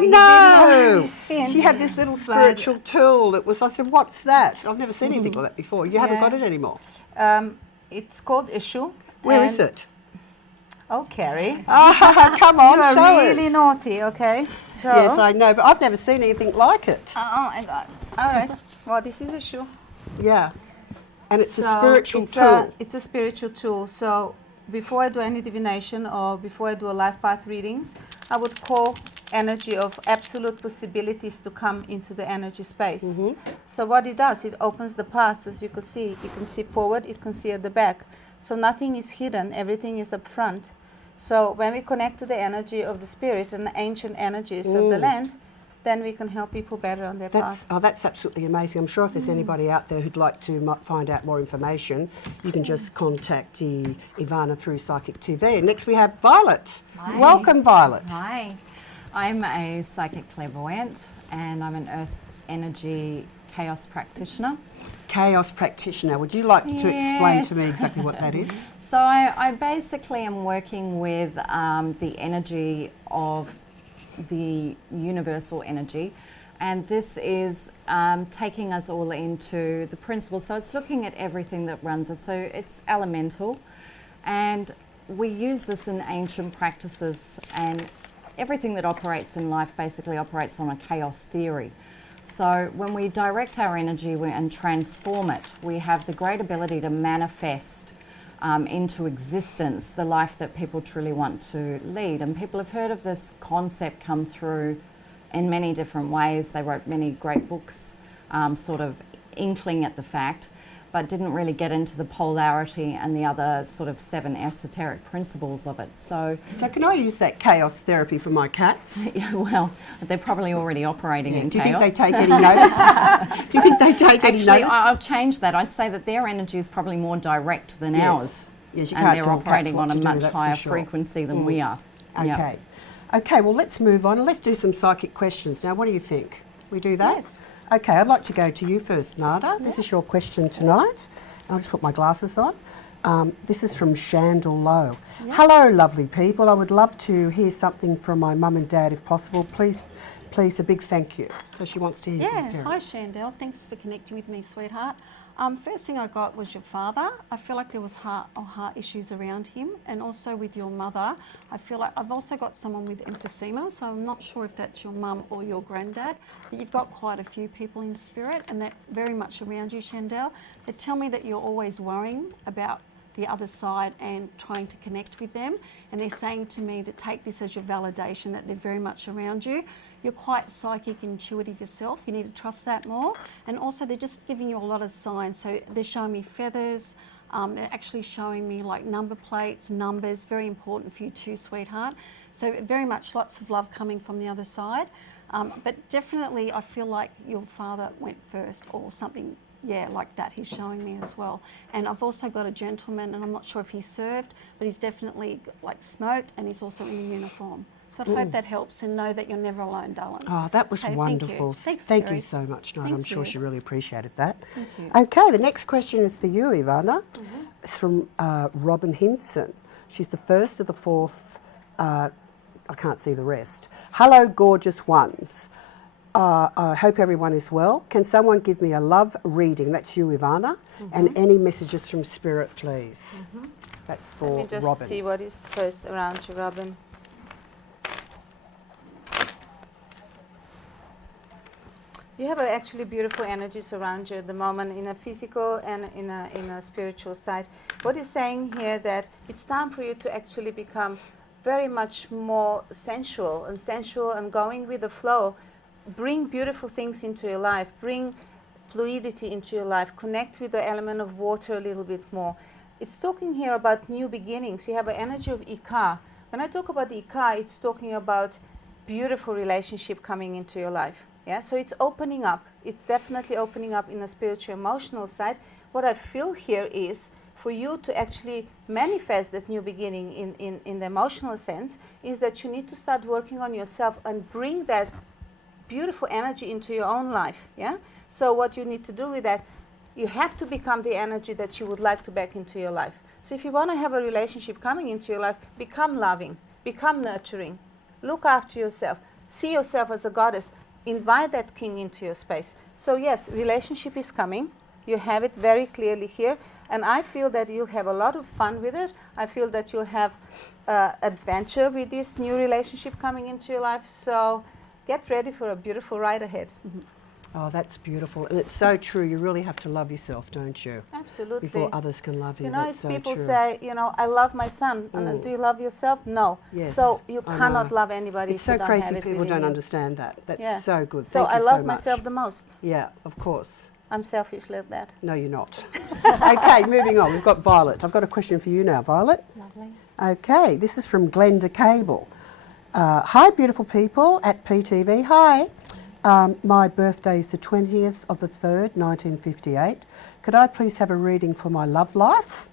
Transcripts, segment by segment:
Oh He didn't know no! his fin. She had this little spiritual tool that was, I said, what's that? I've never seen anything like that before. You haven't got Yeah. it anymore. It's called issue. Where is it? Oh, Carrie. Ah, come on, You are show really us. naughty, okay? So, Yes, I know, but I've never seen anything like it. oh my God. All right. Well, this is a shoe. Yeah. And it's a So spiritual it's tool. It's a spiritual tool. So before I do any divination or before I do a life path readings, I would call energy of absolute possibilities to come into the energy space. So what it does, it opens the paths, as you can see. You can see forward, you can see at the back. So nothing is hidden, everything is up front. So when we connect to the energy of the spirit and the ancient energies of the land, then we can help people better on their path. That's absolutely amazing. I'm sure if there's anybody out there who'd like to find out more information, you can just contact Ivana through Psychic TV. And next we have Violet. Hi. Welcome, Violet. Hi, I'm a psychic clairvoyant and I'm an earth energy chaos practitioner. Chaos practitioner. Would you like to explain to me exactly what that is? So I basically am working with the energy of the universal energy, and this is taking us all into the principles. So it's looking at everything that runs it. So it's elemental, and we use this in ancient practices, and everything that operates in life basically operates on a chaos theory. So when we direct our energy and transform it, we have the great ability to manifest into existence the life that people truly want to lead. And people have heard of this concept come through in many different ways. They wrote many great books sort of inkling at the fact, but didn't really get into the polarity and the other sort of 7 esoteric principles of it. So can I use that chaos therapy for my cats? yeah, well, they're probably already operating in Do you chaos. think they take any notice? Do you think they take any Actually, notice? I'll change that. I'd say that their energy is probably more direct than ours. Yes, you and can't they're tell cats operating what on a to do, much that's for higher sure. frequency than we are. Okay. Yep. Okay, well, let's move on and let's do some psychic questions. Now, what do you think? We do that? Yes. Okay, I'd like to go to you first, Nada. This is your question tonight. I'll just put my glasses on. This is from Shandel Lowe. Hello, lovely people. I would love to hear something from my mum and dad if possible. Please, a big thank you. So she wants to hear from Yeah, parents. hi Shandell. Thanks for connecting with me, sweetheart. First thing I got was your father. I feel like there was heart issues around him, and also with your mother. I feel like I've also got someone with emphysema, so I'm not sure if that's your mum or your granddad, but you've got quite a few people in spirit, and they're very much around you, Shandell. They tell me that you're always worrying about the other side and trying to connect with them, and they're saying to me that take this as your validation that they're very much around you. You're quite psychic, intuitive yourself. You need to trust that more. And also they're just giving you a lot of signs. So they're showing me feathers. They're actually showing me like number plates, numbers, very important for you too, sweetheart. So very much lots of love coming from the other side. But definitely I feel like your father went first or something, yeah, like that he's showing me as well. And I've also got a gentleman, and I'm not sure if he served, but he's definitely like smoked, and he's also in a uniform. So I hope that helps, and know that you're never alone, darling. Oh, that was Okay, wonderful. Thanks, Thank Carrie. you so much, Nada. Thank I'm sure you. she really appreciated that. Thank you. Okay, the next question is for you, Ivana. It's from Robin Hinson. She's the first of the fourth. I can't see the rest. Hello, gorgeous ones. I hope everyone is well. Can someone give me a love reading? That's you, Ivana. And any messages from Spirit, please. That's for Let me just Robin. see what is first around you, Robin. You have actually beautiful energies around you at the moment in a physical and in a spiritual side. What is saying here that it's time for you to actually become very much more sensual and going with the flow. Bring beautiful things into your life. Bring fluidity into your life. Connect with the element of water a little bit more. It's talking here about new beginnings. You have an energy of Ika. When I talk about the Ika, it's talking about beautiful relationship coming into your life. Yeah, so it's opening up. It's definitely opening up in a spiritual, emotional side. What I feel here is for you to actually manifest that new beginning in the emotional sense is that you need to start working on yourself and bring that beautiful energy into your own life. Yeah. So what you need to do with that, you have to become the energy that you would like to back into your life. So if you want to have a relationship coming into your life, become loving, become nurturing, look after yourself. see yourself as a goddess. Invite that king into your space. So yes, relationship is coming. You have it very clearly here. And I feel that you'll have a lot of fun with it. I feel that you'll have adventure with this new relationship coming into your life. So get ready for a beautiful ride ahead. Oh, that's beautiful. And it's so true. You really have to love yourself, don't you? Absolutely. Before others can love you. You know, That's it's so people true. say, you know, I love my son. And then, do you love yourself? No. Yes, So you I cannot know. love anybody It's if you so don't crazy have it people within don't you. understand that. That's Yeah. so good. So Thank I you love so much. myself the most. Yeah, of course. I'm selfish like that. No, you're not. Okay, moving on. We've got Violet. I've got a question for you now, Violet. Lovely. Okay, this is from Glenda Cable. Hi, beautiful people at PTV. Hi. My birthday is the 20th of the 3rd, 1958. Could I please have a reading for my love life?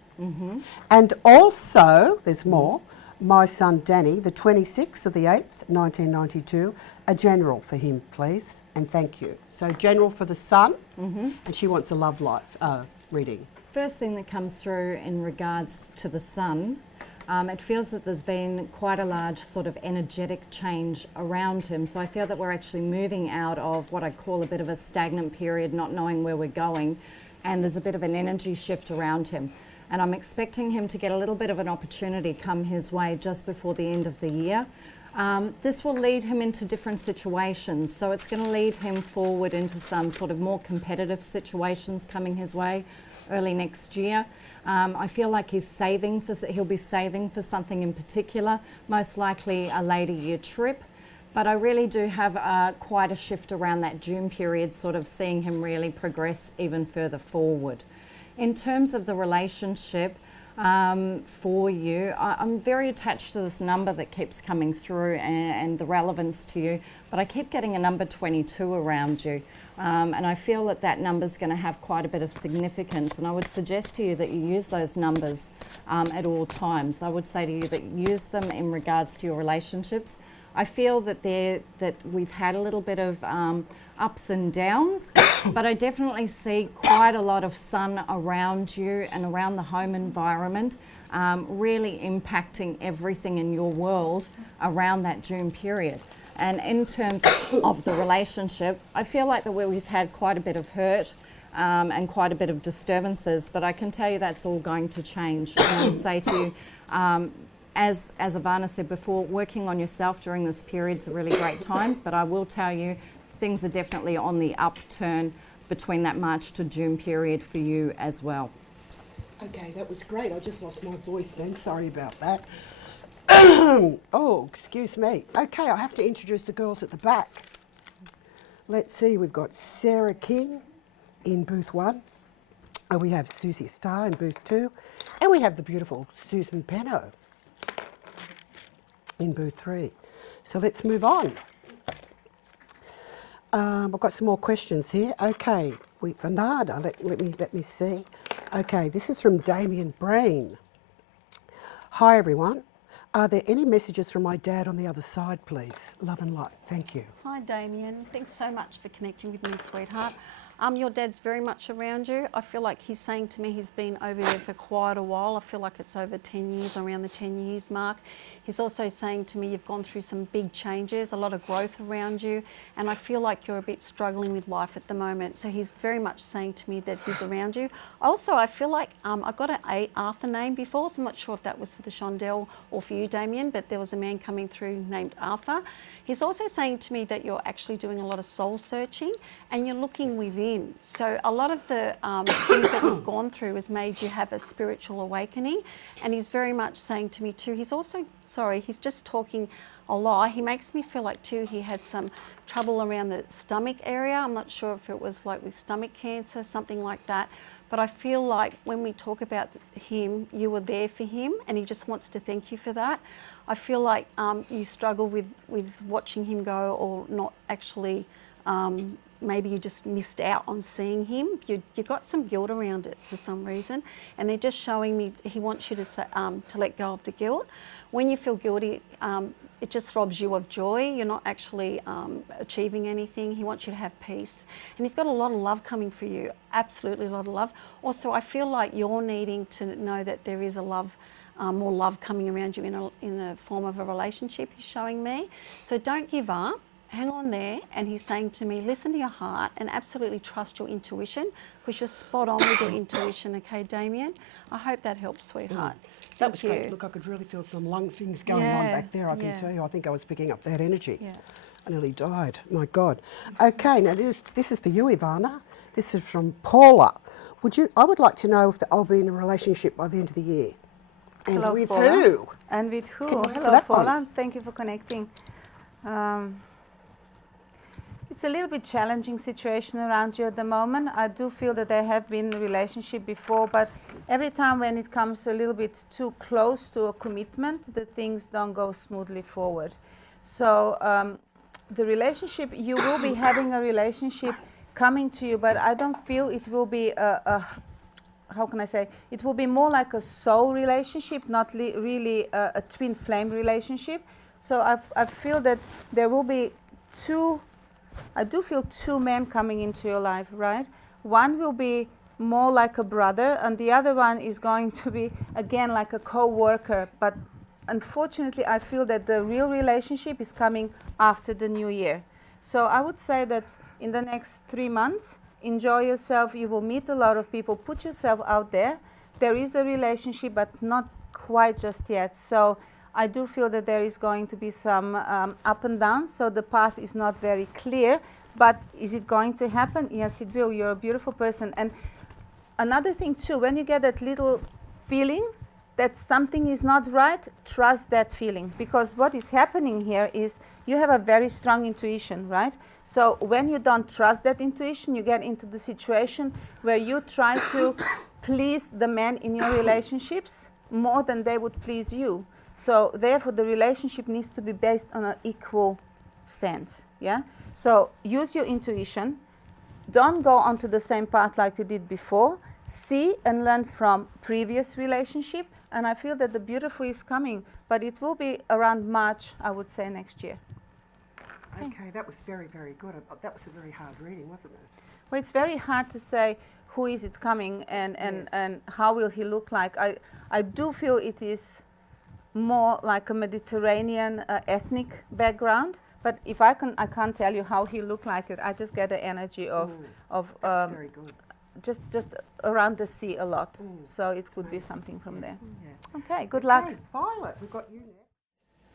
And also, there's more, my son Danny, the 26th of the 8th, 1992, a general for him, please, and thank you. So general for the son, and she wants a love life reading. First thing that comes through in regards to the sun, it feels that there's been quite a large sort of energetic change around him. So I feel that we're actually moving out of what I call a bit of a stagnant period, not knowing where we're going, and there's a bit of an energy shift around him. And I'm expecting him to get a little bit of an opportunity come his way just before the end of the year. This will lead him into different situations. So it's going to lead him forward into some sort of more competitive situations coming his way early next year. I feel like he'll be saving for something in particular, most likely a later year trip. But I really do have quite a shift around that June period, sort of seeing him really progress even further forward. In terms of the relationship for you, I'm very attached to this number that keeps coming through and the relevance to you, but I keep getting a number 22 around you. And I feel that that number is going to have quite a bit of significance, and I would suggest to you that you use those numbers at all times. I would say to you that you use them in regards to your relationships. I feel that we've had a little bit of ups and downs, but I definitely see quite a lot of sun around you and around the home environment, really impacting everything in your world around that June period. And in terms of the relationship, I feel like that we've had quite a bit of hurt and quite a bit of disturbances, but I can tell you that's all going to change. And I would say to you, as Ivana said before, working on yourself during this period is a really great time, but I will tell you things are definitely on the upturn between that March to June period for you as well. Okay, that was great. I just lost my voice then. Sorry about that. Oh, excuse me. Okay, I have to introduce the girls at the back. Let's see, we've got Sarah King in booth 1. We have Susie Starr in booth 2. And we have the beautiful Susan Penno in booth 3. So let's move on. I've got some more questions here. Okay, for Nada, let me see. Okay, this is from Damien Brain. Hi everyone. Are there any messages from my dad on the other side, please? Love and light. Thank you. Hi Damien, thanks so much for connecting with me, sweetheart. Your dad's very much around you. I feel like he's saying to me he's been over there for quite a while. I feel like it's over 10 years, around the 10 years mark. He's also saying to me you've gone through some big changes, a lot of growth around you, and I feel like you're a bit struggling with life at the moment. So he's very much saying to me that he's around you. Also, I feel like I got an Arthur name before, so I'm not sure if that was for the Shondell or for you, Damien, but there was a man coming through named Arthur. He's also saying to me that you're actually doing a lot of soul searching and you're looking within. So a lot of the things that you've gone through has made you have a spiritual awakening. And he's very much saying to me too, he's just talking a lot. He makes me feel like too he had some trouble around the stomach area. I'm not sure if it was like with stomach cancer, something like that. But I feel like when we talk about him, you were there for him and he just wants to thank you for that. I feel like you struggle with watching him go, or not actually, maybe you just missed out on seeing him. You got some guilt around it for some reason, and they're just showing me he wants you to let go of the guilt. When you feel guilty, it just robs you of joy. You're not actually achieving anything. He wants you to have peace. And he's got a lot of love coming for you, absolutely a lot of love. Also, I feel like you're needing to know that there is a love, more love coming around you in the form of a relationship, he's showing me. So don't give up. hang on there. And he's saying to me, listen to your heart and absolutely trust your intuition, because you're spot on with your intuition, okay, Damien? I hope that helps, sweetheart. That was Thank great. you. Look, I could really feel some lung things going on Yeah, back there, I can yeah. tell you. I think I was picking up that energy. Yeah. I nearly died. My God. Okay, now this is for you, Ivana. This is from Paula. I would like to know if I'll be in a relationship by the end of the year. And Hello, with Paula. who? And with who? Can you answer Hello, that one? Paula. Thank you for connecting. It's a little bit challenging situation around you at the moment. I do feel that there have been a relationship before, but every time when it comes a little bit too close to a commitment, the things don't go smoothly forward. So the relationship, you will be having a relationship coming to you, but I don't feel it will be how can I say, it will be more like a soul relationship, not really a twin flame relationship. So I feel that there will be I do feel two men coming into your life, right? One will be more like a brother, and the other one is going to be, again, like a co-worker. But unfortunately, I feel that the real relationship is coming after the new year. So I would say that in the next 3 months, enjoy yourself. You will meet a lot of people. Put yourself out there. There is a relationship, but not quite just yet. So I do feel that there is going to be some up and down, so the path is not very clear. But is it going to happen? Yes, it will. You're a beautiful person. And another thing too, when you get that little feeling that something is not right, trust that feeling. Because what is happening here is you have a very strong intuition, right? So when you don't trust that intuition, you get into the situation where you try to please the men in your relationships more than they would please you. So therefore, the relationship needs to be based on an equal stance. Yeah. So use your intuition. Don't go onto the same path like you did before. See and learn from previous relationship. And I feel that the beautiful is coming, but it will be around March, I would say, next year. Okay, that was very, very good. That was a very hard reading, wasn't it? Well, it's very hard to say who is it coming and how will he look like. I do feel it is more like a Mediterranean ethnic background, but if I can't tell you how he looked like it. I just get the energy of That's very good. just around the sea a lot. So it could be something from there. Yeah. Okay, good luck. Okay, Violet, we've got you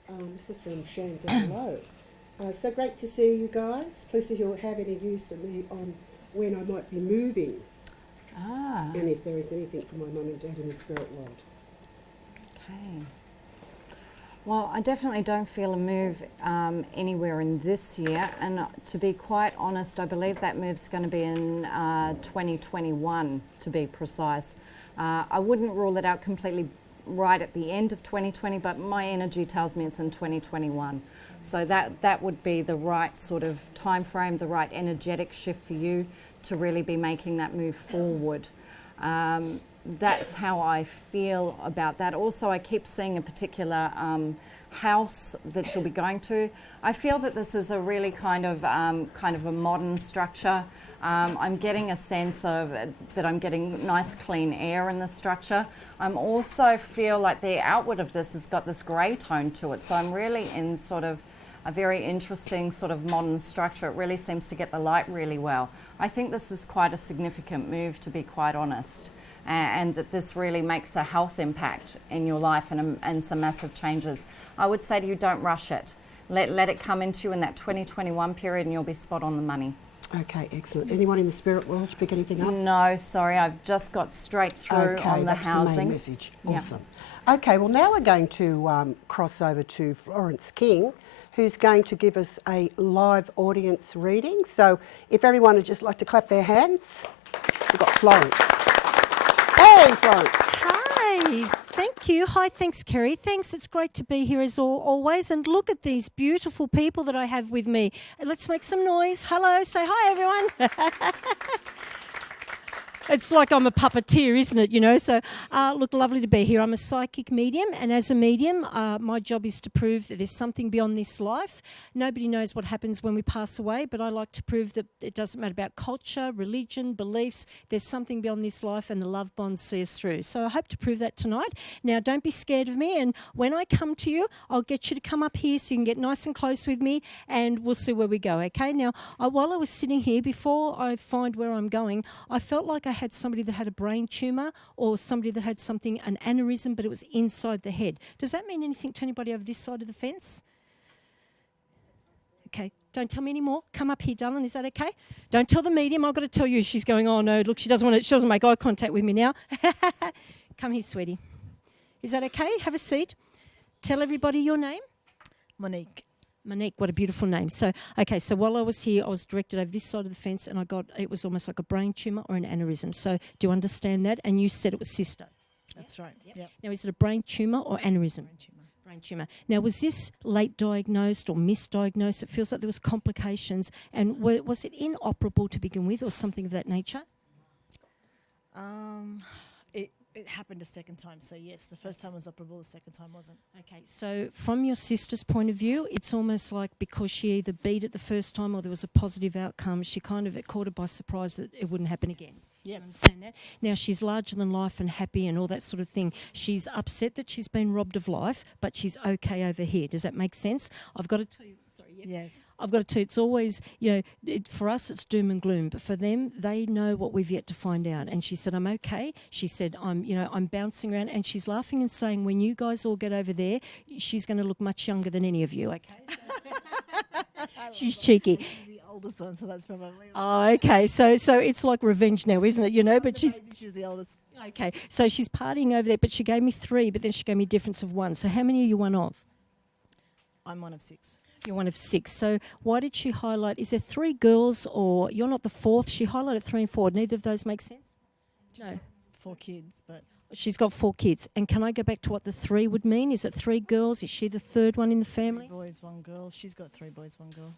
next. This is from Shan down below. So great to see you guys. Please if you'll have any use of me on when I might be moving. And if there is anything for my mum and dad in the spirit world. Okay. Well, I definitely don't feel a move anywhere in this year, and to be quite honest, I believe that move's going to be in 2021, to be precise. I wouldn't rule it out completely right at the end of 2020, but my energy tells me it's in 2021. So that would be the right sort of time frame, the right energetic shift for you to really be making that move forward. That's how I feel about that. Also, I keep seeing a particular house that you'll be going to. I feel that this is a really kind of a modern structure. I'm getting a sense of that I'm getting nice clean air in the structure. I'm also feel like the outward of this has got this grey tone to it. So I'm really in sort of a very interesting sort of modern structure. It really seems to get the light really well. I think this is quite a significant move, to be quite honest. And that this really makes a health impact in your life and some massive changes. I would say to you, don't rush it. Let it come into you in that 2021 period and you'll be spot on the money. Okay, excellent. Anyone in the spirit world to pick anything up? No, sorry, I've just got straight through on the housing. The main message. Yeah. Awesome. Okay, well now we're going to cross over to Florence King, who's going to give us a live audience reading. So if everyone would just like to clap their hands. We've got Florence. Hey, Florence. Hi, thank you. Hi, thanks, Kerry. Thanks, it's great to be here as always. And look at these beautiful people that I have with me. Let's make some noise. Hello, say hi, everyone. It's like I'm a puppeteer, isn't it? You know. So, look, lovely to be here. I'm a psychic medium, and as a medium, my job is to prove that there's something beyond this life. Nobody knows what happens when we pass away, but I like to prove that it doesn't matter about culture, religion, beliefs. There's something beyond this life, and the love bonds see us through. So I hope to prove that tonight. Now, don't be scared of me, and when I come to you, I'll get you to come up here so you can get nice and close with me, and we'll see where we go. Okay? Now, while I was sitting here, before I find where I'm going, I felt like I had somebody that had a brain tumour or somebody that had something, an aneurysm, but it was inside the head. Does that mean anything to anybody over this side of the fence? Okay, don't tell me anymore. Come up here, darling. Is that okay? Don't tell the medium. I've got to tell you. She's going, oh no, look, she doesn't make eye contact with me now. Come here, sweetie. Is that okay? Have a seat. Tell everybody your name. Monique. Monique, what a beautiful name. So, okay, so while I was here, I was directed over this side of the fence and it was almost like a brain tumour or an aneurysm. So do you understand that? And you said it was sister. That's right. Yep. Now, is it a brain tumour or aneurysm? Brain tumour. Brain tumour. Now, was this late diagnosed or misdiagnosed? It feels like there was complications. And was it inoperable to begin with or something of that nature? It happened a second time, so yes, the first time was operable, the second time wasn't. Okay, so from your sister's point of view, it's almost like because she either beat it the first time or there was a positive outcome, she kind of caught her by surprise that it wouldn't happen again. Yeah. Understand that? Now, she's larger than life and happy and all that sort of thing. She's upset that she's been robbed of life, but she's okay over here. Does that make sense? I've got to tell you. Yes. I've got to tell you, it's always, for us it's doom and gloom, but for them, they know what we've yet to find out. And she said, I'm okay. She said, I'm bouncing around, and she's laughing and saying, when you guys all get over there, she's going to look much younger than any of you, okay? She's cheeky. She's the oldest one, so that's probably... Oh, okay. So it's like revenge now, isn't it? But she's the oldest. okay. So she's partying over there, but she gave me 3, but then she gave me a difference of 1. So how many are you one of? I'm one of 6. You're one of 6. So why did she highlight? Is there 3 girls, or you're not the 4th? She highlighted 3 and 4. Neither of those make sense. No. 4 kids, but... She's got 4 kids. And can I go back to what the 3 would mean? Is it 3 girls? Is she the 3rd one in the family? 3 boys, 1 girl. She's got 3 boys, 1 girl.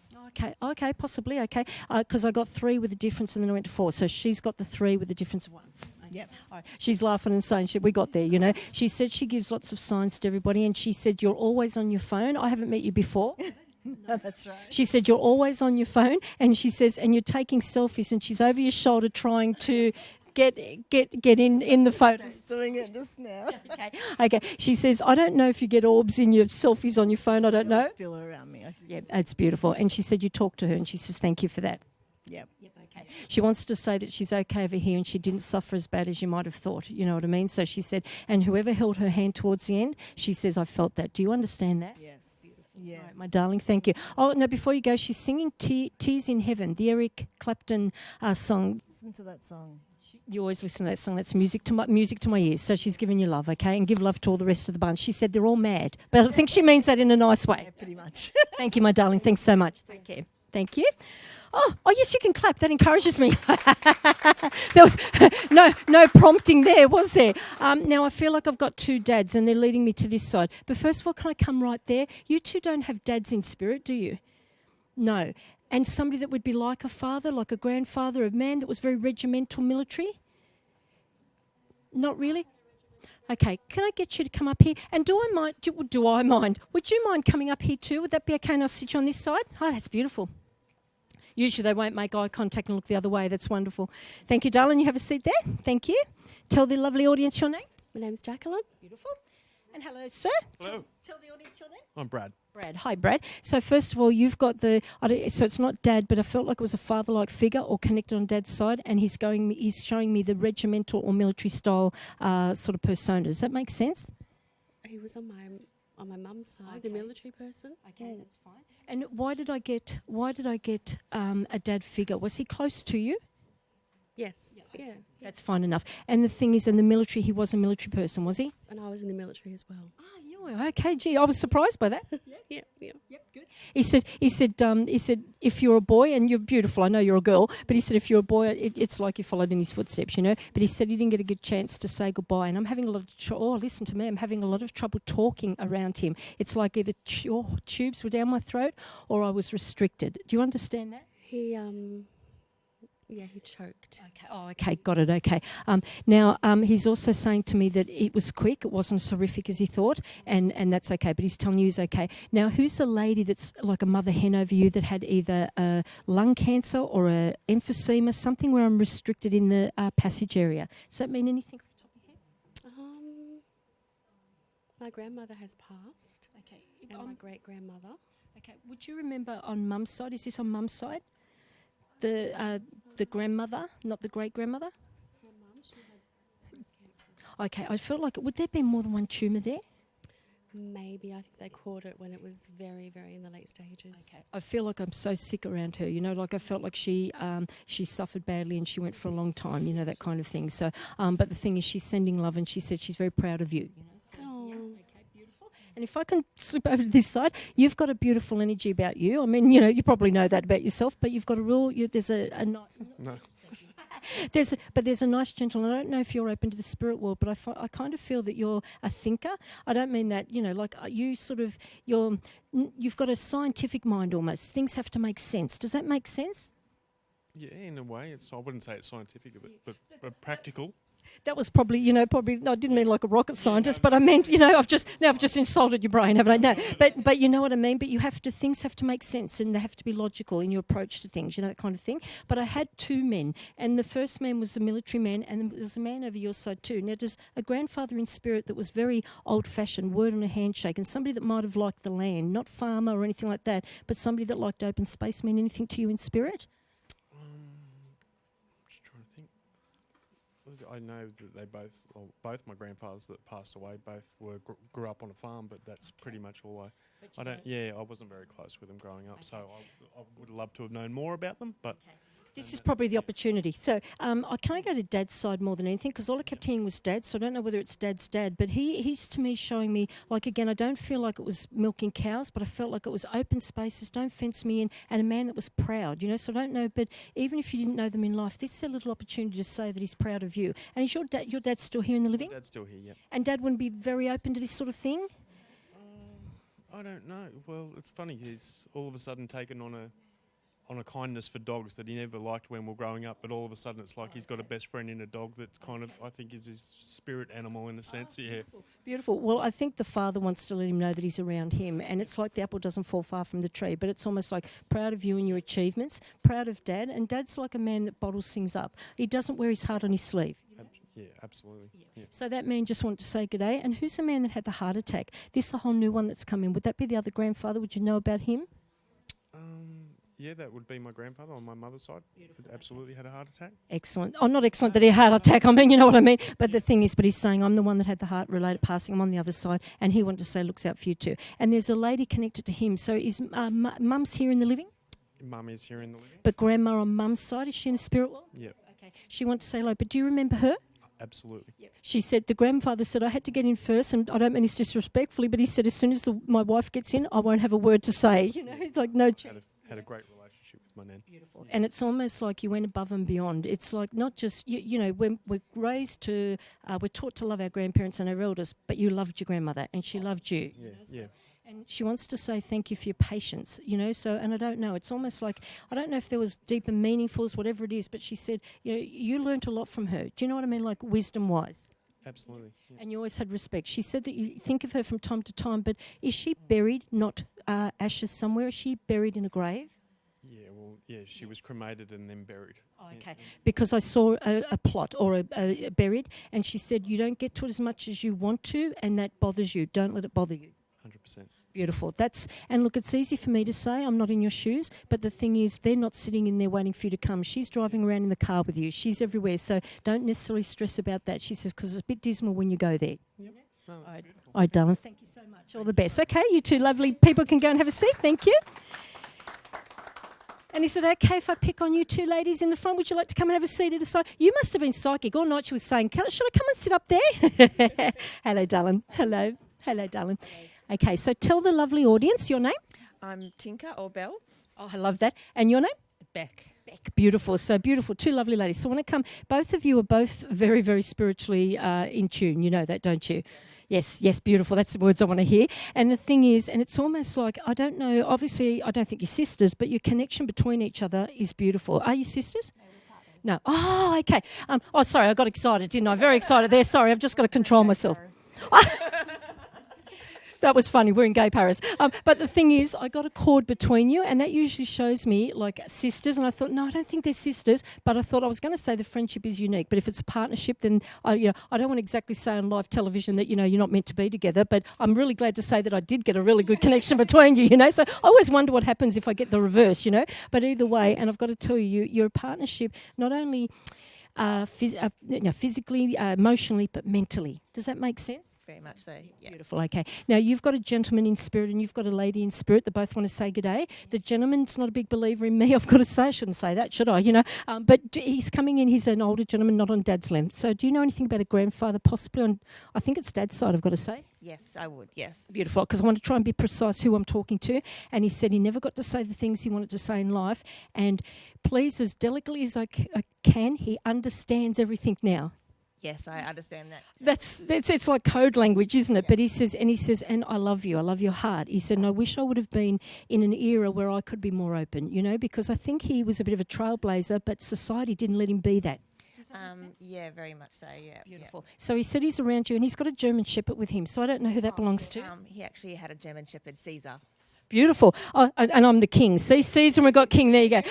Okay, possibly, okay. Because I got 3 with a difference and then I went to 4. So she's got the 3 with a difference of 1. Yep. All right. She's laughing and saying, we got there. She said she gives lots of signs to everybody, and she said, you're always on your phone. I haven't met you before. No, that's right. She said, you're always on your phone, and she says, and you're taking selfies, and she's over your shoulder trying to get in the photo. Just doing it just now. Okay. She says, I don't know if you get orbs in your selfies on your phone. I don't know. Spill around me. I do. Yeah, it's beautiful. And she said you talked to her, and she says, thank you for that. Yep. Okay. She wants to say that she's okay over here and she didn't suffer as bad as you might have thought. You know what I mean? So she said, and whoever held her hand towards the end, she says, I felt that. Do you understand that? Yes. Yes. All right, my darling, thank you. Oh, no, before you go, she's singing Tears in Heaven, the Eric Clapton song. Listen to that song. You always listen to that song. That's music to my ears. So she's giving you love, okay? And give love to all the rest of the bunch. She said they're all mad. But I think she means that in a nice way. Yeah, pretty much. Thank you, my darling. Thanks so much. Take care. Thank you. Oh, yes, you can clap. That encourages me. There was no prompting there, was there? Now, I feel like I've got 2 dads and they're leading me to this side. But first of all, can I come right there? You 2 don't have dads in spirit, do you? No. And somebody that would be like a father, like a grandfather, a man that was very regimental military? Not really? Okay, can I get you to come up here? And do I mind? Would you mind coming up here too? Would that be okay? And I'll sit you on this side? Oh, that's beautiful. Usually they won't make eye contact and look the other way. That's wonderful. Thank you, darling. You have a seat there. Thank you. Tell the lovely audience your name. My name's Jacqueline. Beautiful. And hello, sir. Hello. Tell the audience your name. I'm Brad. Brad. Hi, Brad. So first of all, you've got so it's not Dad, but I felt like it was a father-like figure or connected on Dad's side, and he's showing me the regimental or military style sort of persona. Does that make sense? He was on my mum's side, the military person. Okay, that's fine. And why did I get a dad figure? Was he close to you? Yes. Yeah. That's fine enough. And the thing is, in the military, he was a military person, was he? And I was in the military as well. Ah, you were. Okay, gee, I was surprised by that. Yeah. Yep, good. He said, if you're a boy, and you're beautiful, I know you're a girl, but he said if you're a boy, it's like you followed in his footsteps, But he said he didn't get a good chance to say goodbye, and I'm having a lot of listen to me, I'm having a lot of trouble talking around him. It's like either tubes were down my throat or I was restricted. Do you understand that? He Yeah, he choked. Okay. Oh, okay. Got it. Okay. Now, he's also saying to me that it was quick. It wasn't as horrific as he thought, and that's okay. But he's telling you he's okay. Now, who's the lady that's like a mother hen over you that had either lung cancer or a emphysema, something where I'm restricted in the passage area? Does that mean anything off the top of your head? My grandmother has passed, Okay. and my great-grandmother. Okay. Would you remember on Mum's side? Is this on Mum's side? The grandmother, not the great-grandmother? My mum, she had breast cancer. Okay, I felt like, would there be more than one tumour there? Maybe, I think they caught it when it was very, very in the late stages. Okay. I feel like I'm so sick around her, you know, like I felt like she suffered badly and she went for a long time, you know, that kind of thing. So, but the thing is, she's sending love and she said she's very proud of you. You know, so, yeah, okay, beautiful. And if I can slip over to this side, you've got a beautiful energy about you. I mean, you know, you probably know that about yourself, but you've got a real, there's a nice... No. There's a nice gentle. I don't know if you're open to the spirit world, but I kind of feel that you're a thinker. I don't mean that, you know, like you sort of you've got a scientific mind almost. Things have to make sense. Does that make sense? Yeah, in a way, I wouldn't say it's scientific, but practical. That was probably, you know, no, I didn't mean like a rocket scientist, but I meant, you know, I've just insulted your brain, haven't I? No, but you know what I mean. But things have to make sense, and they have to be logical in your approach to things, you know, that kind of thing. But I had two men, and the first man was the military man, and there was a man over your side too. Now, there's a grandfather in spirit that was very old-fashioned, word on a handshake, and somebody that might have liked the land, not farmer or anything like that, but somebody that liked open space. Mean anything to you in spirit? Just trying to think. I know that they both my grandfathers that passed away, both grew up on a farm, but that's pretty much all I wasn't very close with them growing up, so I would love to have known more about them, but... This is probably the opportunity. So can I go to Dad's side more than anything? Because all I kept hearing was Dad, so I don't know whether it's Dad's dad. But he's to me showing me, like, again, I don't feel like it was milking cows, but I felt like it was open spaces, don't fence me in, and a man that was proud, you know. So I don't know, but even if you didn't know them in life, this is a little opportunity to say that he's proud of you. And is your dad's still here in the living? Dad's still here, yeah. And Dad wouldn't be very open to this sort of thing? I don't know. Well, it's funny. He's all of a sudden taken on a kindness for dogs that he never liked when we were growing up, but all of a sudden it's like he's got a best friend in a dog that kind of, I think, is his spirit animal in a sense. Yeah. Beautiful. Well, I think the father wants to let him know that he's around him, and it's like the apple doesn't fall far from the tree, but it's almost like proud of you and your achievements, proud of Dad, and Dad's like a man that bottles things up. He doesn't wear his heart on his sleeve. Yeah, absolutely. Yeah. So that man just wanted to say good day. And who's the man that had the heart attack? This is a whole new one that's come in. Would that be the other grandfather? Would you know about him? Yeah, that would be my grandfather on my mother's side. Beautiful. Absolutely had a heart attack. Excellent. Oh, not excellent that he had a heart attack. I mean, you know what I mean. But the thing is, he's saying, I'm the one that had the heart-related passing. I'm on the other side. And he wanted to say, looks out for you too. And there's a lady connected to him. So is Mum's here in the living? Mum is here in the living. But Grandma on Mum's side, is she in the spirit world? Yep. Okay. She wanted to say hello. But do you remember her? Absolutely. Yep. She said, the grandfather said, I had to get in first, and I don't mean this disrespectfully, but he said, as soon as my wife gets in, I won't have a word to say. You know, like no chance. Had a great relationship with my nan. Beautiful. And it's almost like you went above and beyond. It's like not just, you know, when we're raised to, we're taught to love our grandparents and our elders, but you loved your grandmother and she loved you. Yeah, yeah. And she wants to say thank you for your patience, you know, so, and I don't know, it's almost like, I don't know if there was deeper meaningfuls, whatever it is, but she said, you know, you learnt a lot from her. Do you know what I mean? Like wisdom-wise. Absolutely. Yeah. And you always had respect. She said that you think of her from time to time, but is she buried, not ashes somewhere? Is she buried in a grave? Yeah, she was cremated and then buried. Oh, okay, because I saw a plot or a buried, and she said you don't get to it as much as you want to, and that bothers you. Don't let it bother you. 100%. Beautiful. And look, it's easy for me to say, I'm not in your shoes, but the thing is, they're not sitting in there waiting for you to come. She's driving around in the car with you. She's everywhere, so don't necessarily stress about that. She says, because it's a bit dismal when you go there. Yep. No, All right, darling, thank you so much. All the best. Okay, you two lovely people can go and have a seat. Thank you. And is it okay if I pick on you two ladies in the front? Would you like to come and have a seat at the side? You must have been psychic. All night she was saying, should I come and sit up there? Hello, darling. Hello. Hello, darling. Okay, so tell the lovely audience your name. I'm Tinker or Belle. Oh, I love that. And your name? Beck. Beck. Beautiful. So beautiful. Two lovely ladies. So when I come, both of you are both very, very spiritually in tune. You know that, don't you? Yes, yes, beautiful. That's the words I want to hear. And the thing is, and it's almost like, I don't know, obviously I don't think you're sisters, but your connection between each other is beautiful. Are you sisters? No, we're No. Oh, okay. Sorry, I got excited, didn't I? Very excited there. Sorry, I've just got to control myself. That was funny. We're in Gay Paris. But the thing is, I got a cord between you, and that usually shows me like sisters. And I thought, no, I don't think they're sisters. But I thought I was going to say the friendship is unique. But if it's a partnership, then I don't want to exactly say on live television that you're not meant to be together. But I'm really glad to say that I did get a really good connection between you. So I always wonder what happens if I get the reverse. But either way, and I've got to tell you, you're a partnership not only physically, emotionally, but mentally. Does that make sense? Very much so. Yeah. Beautiful, okay. Now, you've got a gentleman in spirit and you've got a lady in spirit that both want to say good day. The gentleman's not a big believer in me, I've got to say. I shouldn't say that, should I? But he's coming in, he's an older gentleman, not on Dad's length. So do you know anything about a grandfather, possibly on, I think it's Dad's side, I've got to say? Yes, I would. Yes. Beautiful, because I want to try and be precise who I'm talking to. And he said he never got to say the things he wanted to say in life. And please, as delicately as I can, he understands everything now. Yes, I understand that. It's like code language, isn't it? Yeah. But he says, and I love you. I love your heart. He said, and I wish I would have been in an era where I could be more open, because I think he was a bit of a trailblazer, but society didn't let him be that. Does that make sense? Yeah, very much so. Yeah. Beautiful. So he said he's around you, and he's got a German Shepherd with him. So I don't know who that belongs to. He actually had a German Shepherd, Caesar. Beautiful. Oh, and I'm the king. See, Caesar, we've got king. There you go.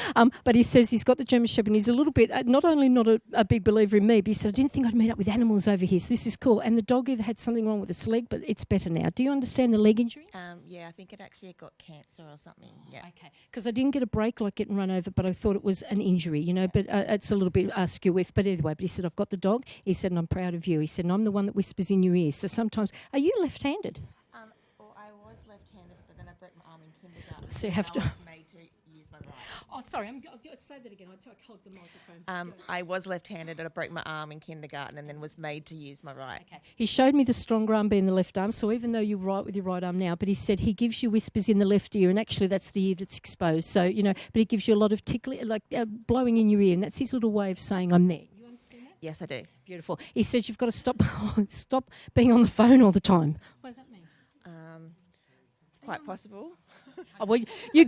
But he says he's got the German Shepherd and he's a little bit, not only not a big believer in me, but he said, I didn't think I'd meet up with animals over here, so this is cool. And the dog either had something wrong with its leg, but it's better now. Do you understand the leg injury? Yeah, I think it actually got cancer or something. Yeah. Okay. Because I didn't get a break like getting run over, but I thought it was an injury, but it's a little bit skew-if. But anyway, but he said, I've got the dog. He said, and I'm proud of you. He said, and I'm the one that whispers in your ears. So sometimes, are you left-handed? Well, I was left-handed, but then I broke my arm in kindergarten. So you have to... I was made to use my right. Oh, sorry. I'll say that again. I held the microphone. I was left-handed and I broke my arm in kindergarten and then was made to use my right. Okay. He showed me the stronger arm being the left arm, so even though you're right with your right arm now, but he said he gives you whispers in the left ear, and actually that's the ear that's exposed. So, but he gives you a lot of tickling, like blowing in your ear, and that's his little way of saying I'm there. You understand that? Yes, I do. Beautiful. He says you've got to stop being on the phone all the time. What does that mean? Quite possible. Oh, well, you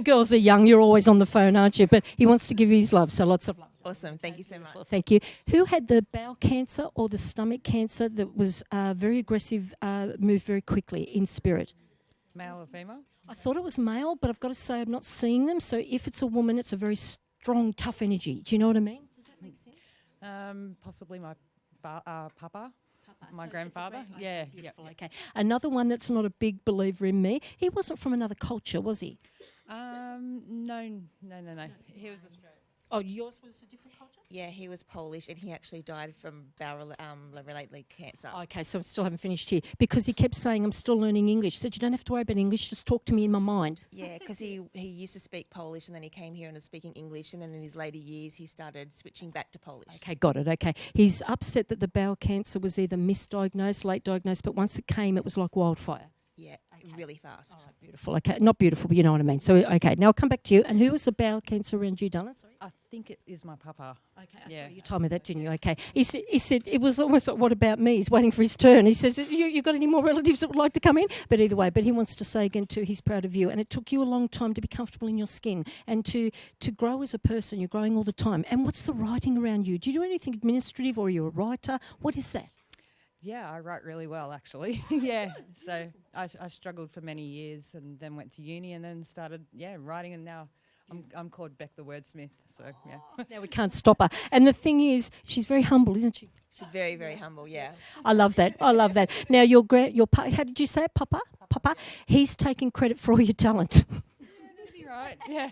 girls are young, you're always on the phone, aren't you? But he wants to give you his love, so lots of love. Awesome. Thank you so much. Well, thank you. Who had the bowel cancer or the stomach cancer that was very aggressive, moved very quickly in spirit? Male or female? I thought it was male, but I've got to say I'm not seeing them. So if it's a woman, it's a very strong, tough energy. Do you know what I mean? Does that make sense? Possibly my papa. My So grandfather. it's a Yeah. beautiful. Okay. Another one that's not a big believer in me. He wasn't from another culture, was he? No. He was Australian. Oh, yours was a different culture? Yeah, he was Polish and he actually died from bowel-related cancer. Okay, so I still haven't finished here. Because he kept saying, I'm still learning English. He said, you don't have to worry about English, just talk to me in my mind. Yeah, because he used to speak Polish and then he came here and was speaking English, and then in his later years he started switching back to Polish. Okay, got it, okay. He's upset that the bowel cancer was either misdiagnosed, late diagnosed, but once it came, it was like wildfire. Yeah, really fast. Oh, beautiful, okay. Not beautiful, but you know what I mean. So, okay, now I'll come back to you. And who was the bowel cancer around you, Donna? Sorry. I think it is my papa. Okay, Yeah. sorry, you told me that, didn't you? Okay. He said it was almost like, what about me? He's waiting for his turn. He says, you got any more relatives that would like to come in? But either way, but he wants to say again too, he's proud of you. And it took you a long time to be comfortable in your skin and to grow as a person. You're growing all the time. And what's the writing around you? Do you do anything administrative, or are you a writer? What is that? Yeah, I write really well, actually. Yeah, so I struggled for many years and then went to uni and then started, writing, and now I'm called Beck the Wordsmith, so, yeah. Now we can't stop her. And the thing is, she's very humble, isn't she? She's very, very humble, yeah. I love that. I love that. Now, your how did you say it, Papa? Papa? He's taking credit for all your talent. Right, yeah.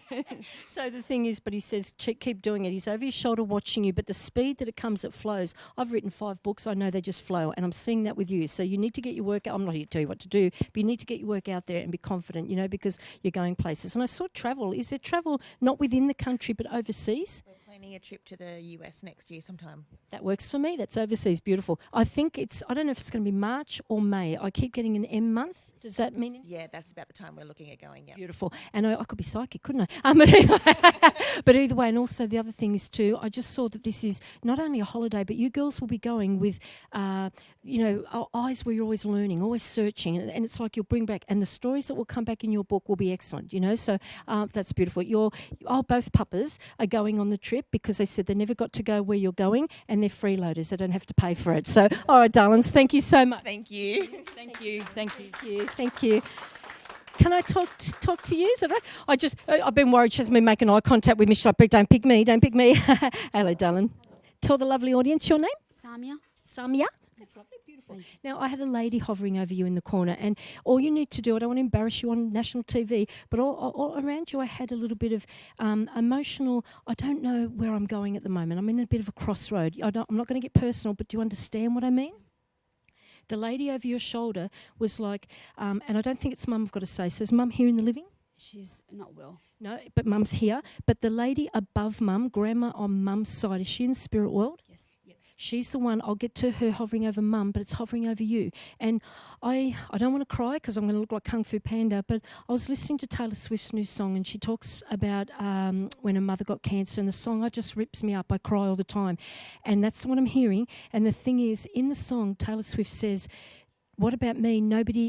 So the thing is, but he says, keep doing it. He's over your shoulder watching you, but the speed that it comes, it flows. I've written 5 books. I know they just flow, and I'm seeing that with you. So you need to get your work out. I'm not here to tell you what to do, but you need to get your work out there and be confident, because you're going places. And I saw travel. Is there travel not within the country but overseas? We're planning a trip to the US next year sometime. That works for me. That's overseas. Beautiful. I think I don't know if it's going to be March or May. I keep getting an M month. Does that mean? Yeah, that's about the time we're looking at going, yeah. Beautiful. And I could be psychic, couldn't I? But either way, and also the other thing is too, I just saw that this is not only a holiday, but you girls will be going with, eyes where you're always learning, always searching. And it's like you'll bring back, and the stories that will come back in your book will be excellent, So that's beautiful. Both papas are going on the trip because they said they never got to go where you're going, and they're freeloaders. They don't have to pay for it. So, all right, darlings, thank you so much. Thank you. Thank you. Thank you. Thank you. Thank you. Can I talk to you? Is that right? I've been worried she's been making eye contact with me. Don't pick me. Hello, darling. Tell the lovely audience your name. Samia. That's lovely, beautiful. Now, I had a lady hovering over you in the corner, and all you need to do, I don't want to embarrass you on national TV, but all around you I had a little bit of emotional, I don't know where I'm going at the moment. I'm in a bit of a crossroad. I'm not going to get personal, but do you understand what I mean? The lady over your shoulder was like, and I don't think it's Mum, I've got to say. So is Mum here in the living? She's not well. No, but Mum's here. But the lady above Mum, Grandma on Mum's side, is she in the spirit world? Yes. Yep. She's the one, I'll get to her hovering over Mum, but it's hovering over you. And I don't want to cry because I'm going to look like Kung Fu Panda, but I was listening to Taylor Swift's new song, and she talks about when her mother got cancer, and the song just rips me up. I cry all the time. And that's what I'm hearing. And the thing is, in the song, Taylor Swift says, what about me?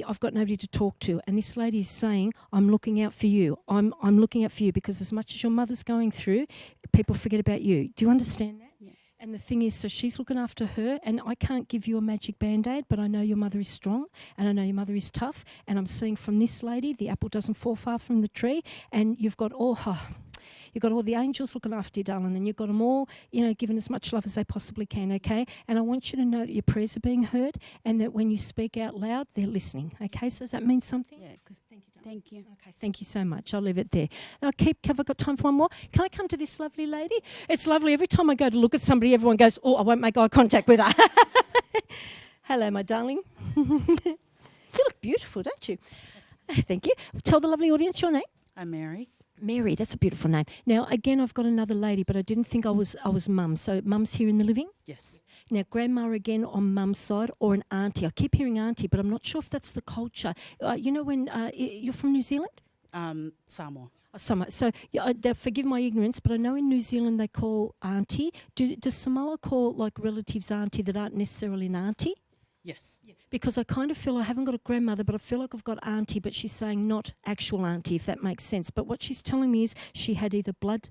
I've got nobody to talk to. And this lady is saying, I'm looking out for you. I'm looking out for you because as much as your mother's going through, people forget about you. Do you understand that? Yeah. And the thing is, so she's looking after her, and I can't give you a magic Band-Aid, but I know your mother is strong, and I know your mother is tough, and I'm seeing from this lady, the apple doesn't fall far from the tree, and you've got all the angels looking after you, darling, and you've got them all, giving as much love as they possibly can, okay? And I want you to know that your prayers are being heard, and that when you speak out loud, they're listening, okay? So does that mean something? Yeah, because Thank you. Okay, thank you so much. I'll leave it there. Now, have I got time for one more? Can I come to this lovely lady? It's lovely. Every time I go to look at somebody, everyone goes, oh, I won't make eye contact with her. Hello, my darling. You look beautiful, don't you? Thank you. Tell the lovely audience your name. I'm Mary. Mary, that's a beautiful name. Now, again, I've got another lady, but I didn't think I was Mum. So Mum's here in the living? Yes. Now, Grandma again on Mum's side, or an auntie. I keep hearing auntie, but I'm not sure if that's the culture. When you're from New Zealand? Samoa. Samoa. So, forgive my ignorance, but I know in New Zealand they call auntie. Does Samoa call relatives auntie that aren't necessarily an auntie? Yes. Yeah. Because I kind of feel I haven't got a grandmother, but I feel like I've got auntie, but she's saying not actual auntie, if that makes sense. But what she's telling me is she had either blood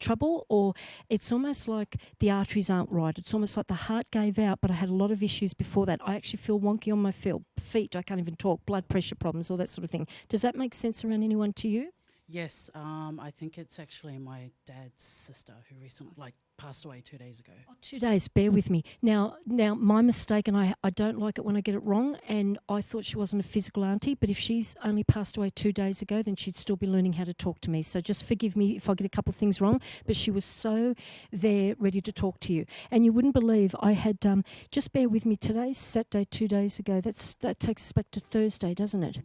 trouble, or it's almost like the arteries aren't right. It's almost like the heart gave out, but I had a lot of issues before that. I actually feel wonky on my feet. I can't even talk, blood pressure problems, all that sort of thing. Does that make sense around anyone to you? Yes. I think it's actually my dad's sister who recently passed away 2 days ago. Oh, 2 days, bear with me. Now, my mistake, and I don't like it when I get it wrong, and I thought she wasn't a physical auntie, but if she's only passed away 2 days ago, then she'd still be learning how to talk to me. So just forgive me if I get a couple of things wrong, but she was so there, ready to talk to you. And you wouldn't believe I had, just bear with me, today's Saturday, 2 days ago, that takes us back to Thursday, doesn't it?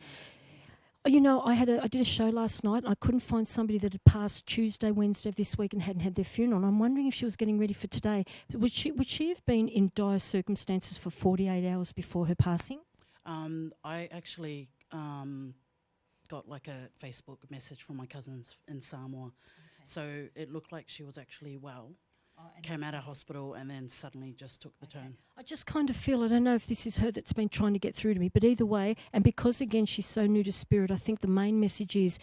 I did a show last night, and I couldn't find somebody that had passed Tuesday, Wednesday of this week and hadn't had their funeral. And I'm wondering if she was getting ready for today. Would she have been in dire circumstances for 48 hours before her passing? I actually got a Facebook message from my cousins in Samoa. Okay. So it looked like she was actually well. Came out of hospital and then suddenly just took the turn. I just kind of feel, I don't know if this is her that's been trying to get through to me, but either way, and because again she's so new to spirit, I think the main message is,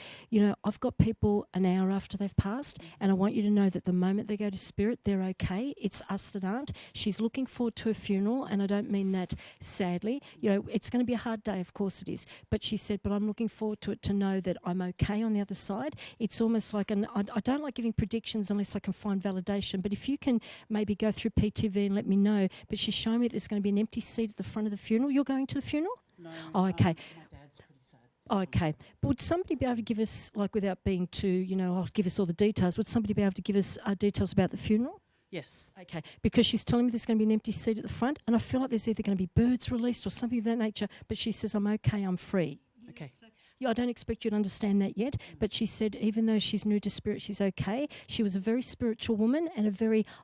I've got people an hour after they've passed, and I want you to know that the moment they go to spirit, they're okay. It's us that aren't. She's looking forward to her funeral, and I don't mean that sadly. It's going to be a hard day, of course it is, but she said, but I'm looking forward to it to know that I'm okay on the other side. It's almost like, and I don't like giving predictions unless I can find validation, but if you can maybe go through PTV and let me know, but she's showing me that there's going to be an empty seat at the front of the funeral. You're going to the funeral? No. Oh, okay. My dad's pretty sad. Oh, okay. But would somebody be able to give us, without being too, give us all the details, would somebody be able to give us details about the funeral? Yes. Okay, because she's telling me there's going to be an empty seat at the front, and I feel like there's either going to be birds released or something of that nature, but she says, I'm okay, I'm free. Okay. So I don't expect you to understand that yet. But she said, even though she's new to spirit, she's okay. She was a very spiritual woman and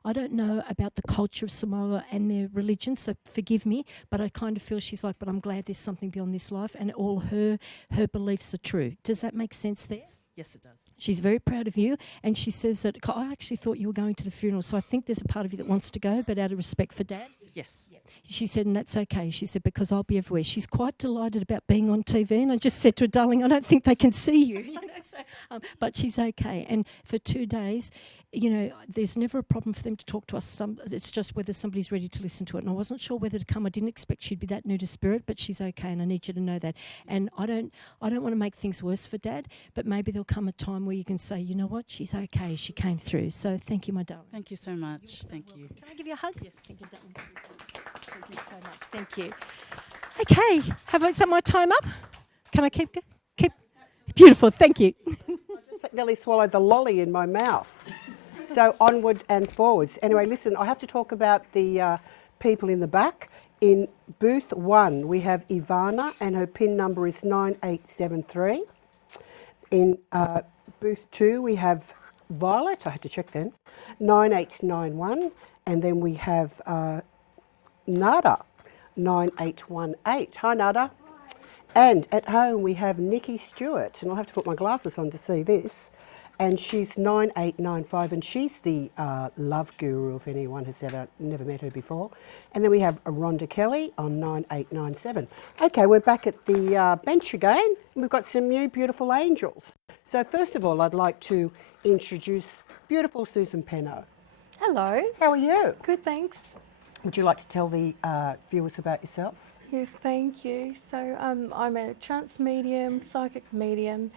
I don't know about the culture of Samoa and their religion, so forgive me, but I kind of feel she's like, but I'm glad there's something beyond this life, and all her beliefs are true. Does that make sense there? Yes, it does. She's very proud of you, and she says that I actually thought you were going to the funeral, so I think there's a part of you that wants to go, but out of respect for Dad. Yes. She said, and that's okay. She said, because I'll be everywhere. She's quite delighted about being on TV, and I just said to her, darling, I don't think they can see you. But she's okay. And for 2 days, there's never a problem for them to talk to us. It's just whether somebody's ready to listen to it. And I wasn't sure whether to come. I didn't expect she'd be that new to spirit, but she's okay, and I need you to know that. And I don't want to make things worse for Dad, but maybe there'll come a time where you can say, you know what, she's okay. She came through. So thank you, my darling. Thank you so much. Thank you. Can I give you a hug? Yes. Thank you, darling. Thank you so much. Thank you. Okay, have I set my time up? Can I keep? Beautiful. Thank you. I just nearly swallowed the lolly in my mouth. So onwards and forwards. Anyway, listen, I have to talk about the people in the back. In booth 1, we have Ivana, and her PIN number is 9873. In booth 2, we have Violet, I had to check then, 9891. And then we have Nada, 9818. Hi, Nada. And at home, we have Nikki Stewart, and I'll have to put my glasses on to see this. And she's 9895, and she's the love guru, if anyone has never met her before. And then we have Rhonda Kelly on 9897. Okay, we're back at the bench again. We've got some new beautiful angels. So first of all, I'd like to introduce beautiful Susan Penno. Hello. How are you? Good, thanks. Would you like to tell the viewers about yourself? Yes, thank you. So I'm a trance medium, psychic medium,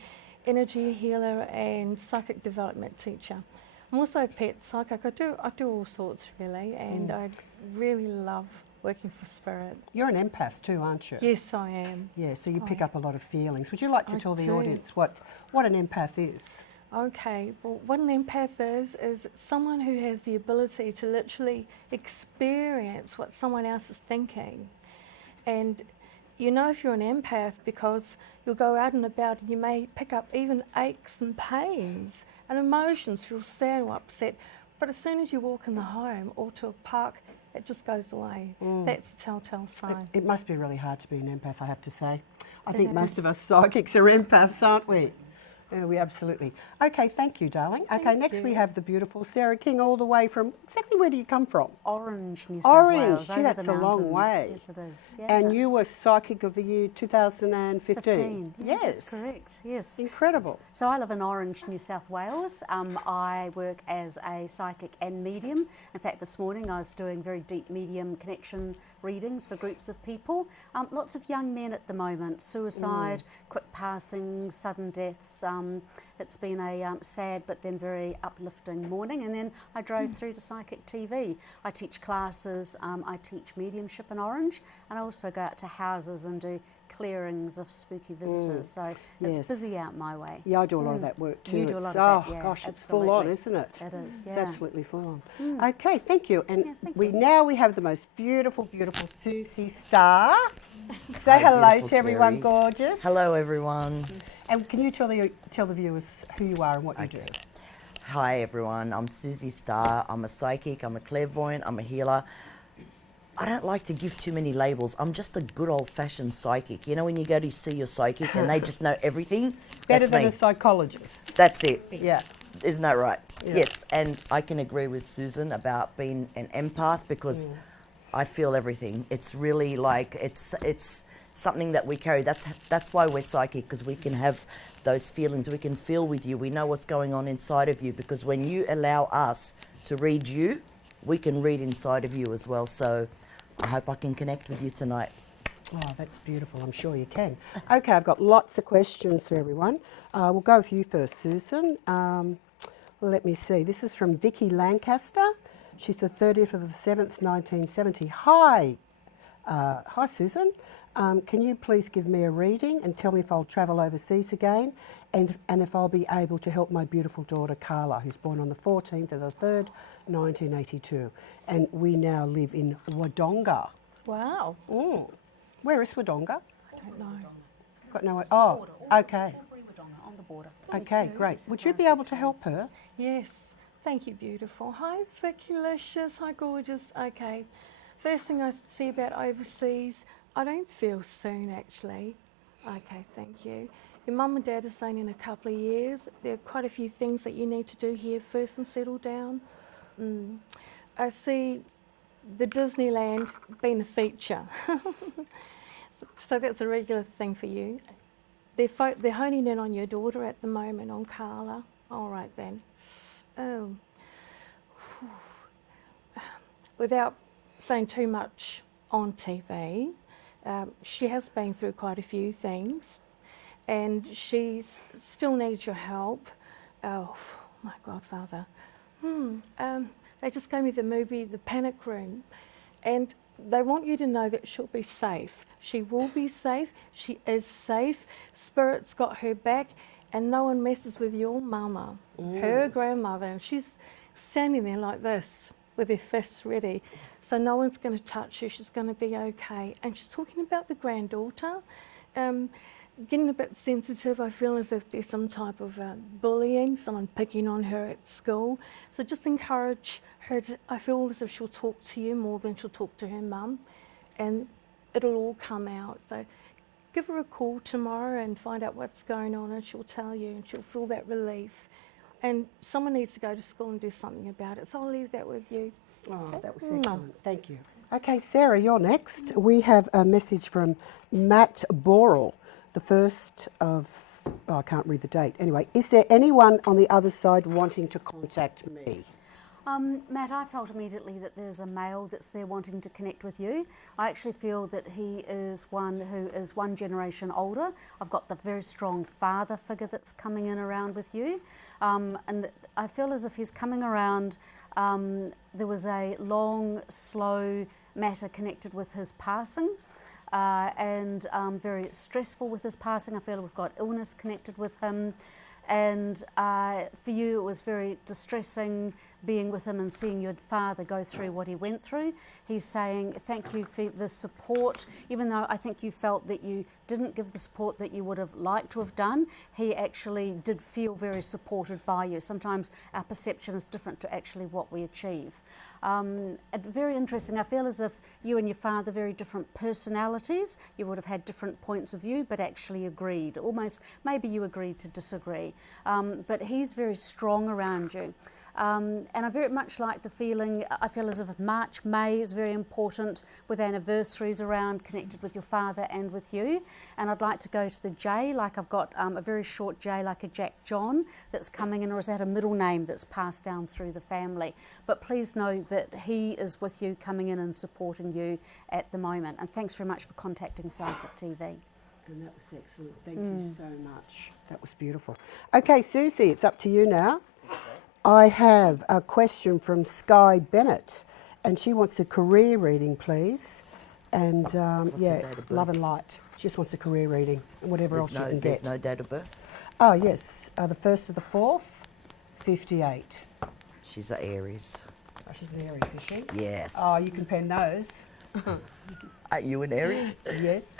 energy healer and psychic development teacher. I'm also a pet psychic. I do all sorts really, and I really love working for spirit. You're an empath too, aren't you? Yes, I am. Yeah, so you pick up a lot of feelings. Would you like to tell the do. audience what an empath is? Okay, well, what an empath is someone who has the ability to literally experience what someone else is thinking. And you know if you're an empath because you'll go out and about and you may pick up even aches and pains and emotions, feel sad or upset. But as soon as you walk in the home or to a park, it just goes away. That's a telltale sign. It must be really hard to be an empath, I have to say. I think most of us psychics are empaths, aren't we? Yeah, we absolutely. Okay, thank you, darling. Okay, next we have the beautiful Sarah King, all the way from, exactly where do you come from? Orange, New South Wales. Gee, that's a long way. Yes, it is. Yeah. And you were Psychic of the Year 2015. 15. Yeah, Yes. that's correct, yes. Incredible. So I live in Orange, New South Wales. I work as a psychic and medium. In fact, this morning I was doing very deep medium connection readings for groups of people. Lots of young men at the moment, suicide, quick passing, sudden deaths. It's been a sad but then very uplifting morning, and then I drove through to Psychic TV. I teach classes, I teach mediumship in Orange, and I also go out to houses and do clearings of spooky visitors, so it's busy out my way. Yeah, I do a lot of that work too. You do a lot of that, yeah, gosh, it's absolutely. full on, isn't it? It is, yeah. It's absolutely full on. Okay, thank you. And now we have the most beautiful, beautiful Susie Starr. Say hello to everyone, Kerry. gorgeous. Hello, everyone. And can you tell the viewers who you are and what you do? Hi, everyone. I'm Susie Starr. I'm a psychic. I'm a clairvoyant. I'm a healer. I don't like to give too many labels. I'm just a good old-fashioned psychic. You know when you go to see your psychic and they just know everything? Better That's than me. a psychologist. That's it. Yeah. Isn't that right? Yeah. Yes, and I can agree with Susan about being an empath because I feel everything. It's really like, it's something that we carry. That's why we're psychic, because we can have those feelings. We can feel with you. We know what's going on inside of you, because when you allow us to read you, we can read inside of you as well. So I hope I can connect with you tonight. Oh, that's beautiful. I'm sure you can. Okay, I've got lots of questions for everyone. We'll go with you first, Susan. Let me see. This is from Vicky Lancaster. She's the 30th of the 7th, 1970. Hi. Hi, Susan. Can you please give me a reading and tell me if I'll travel overseas again and if I'll be able to help my beautiful daughter, Carla, who's born on the 14th of the 3rd, 1982. And we now live in Wodonga. Wow. Where is Wodonga? I don't know. Got no. It's the Oh, border, okay. on the border. Okay, great. Would you be able to help her? Yes, thank you, beautiful. Hi, Vickulicious. Hi, gorgeous. Okay, first thing I see about overseas, I don't feel soon actually. Okay, thank you. Your mum and dad are saying in a couple of years. There are quite a few things that you need to do here first and settle down. I see the Disneyland being a feature. So that's a regular thing for you. They're honing in on your daughter at the moment, on Carla. All right then. Oh. Without saying too much on TV, she has been through quite a few things and she still needs your help. Oh, my godfather. They just gave me the movie, The Panic Room, and they want you to know that she'll be safe. She will be safe. She is safe. Spirit's got her back, and no one messes with your mama, her grandmother, and she's standing there like this with her fists ready. So no one's going to touch her. She's going to be okay. And she's talking about the granddaughter. Getting a bit sensitive, I feel as if there's some type of bullying, someone picking on her at school. So just encourage her to, I feel as if she'll talk to you more than she'll talk to her mum, and it'll all come out. So give her a call tomorrow and find out what's going on, and she'll tell you, and she'll feel that relief. And someone needs to go to school and do something about it. So I'll leave that with you. Oh, that was excellent. Thank you. Okay, Sarah, you're next. We have a message from Matt Borrell. The first of, I can't read the date. Anyway, is there anyone on the other side wanting to contact me? Matt, I felt immediately that there's a male that's there wanting to connect with you. I actually feel that he is one who is one generation older. I've got the very strong father figure that's coming in around with you. And I feel as if he's coming around, there was a long, slow matter connected with his passing. And very stressful with his passing. I feel we've got illness connected with him, and for you it was very distressing being with him and seeing your father go through what he went through. He's saying thank you for the support, even though I think you felt that you didn't give the support that you would have liked to have done. He actually did feel very supported by you. Sometimes our perception is different to actually what we achieve. Very interesting. I feel as if you and your father, very different personalities. You would have had different points of view, but actually agreed. Almost, maybe you agreed to disagree. But he's very strong around you. And I very much like the feeling, I feel as if March, May is very important with anniversaries around, connected with your father and with you. And I'd like to go to the J, like I've got a very short J, like a Jack John that's coming in, or is that a middle name that's passed down through the family? But please know that he is with you, coming in and supporting you at the moment. And thanks very much for contacting Psychic TV. And that was excellent. Thank you so much. That was beautiful. Okay, Susie, it's up to you now. I have a question from Sky Bennett, and she wants a career reading, please. And yeah, love and light. She just wants a career reading and whatever else you can get. There's no date of birth? Oh, yes. The 1st of the 4th, 58. She's an Aries. Oh, she's an Aries, is she? Yes. Oh, you can pen those. Are you an Aries? Yes.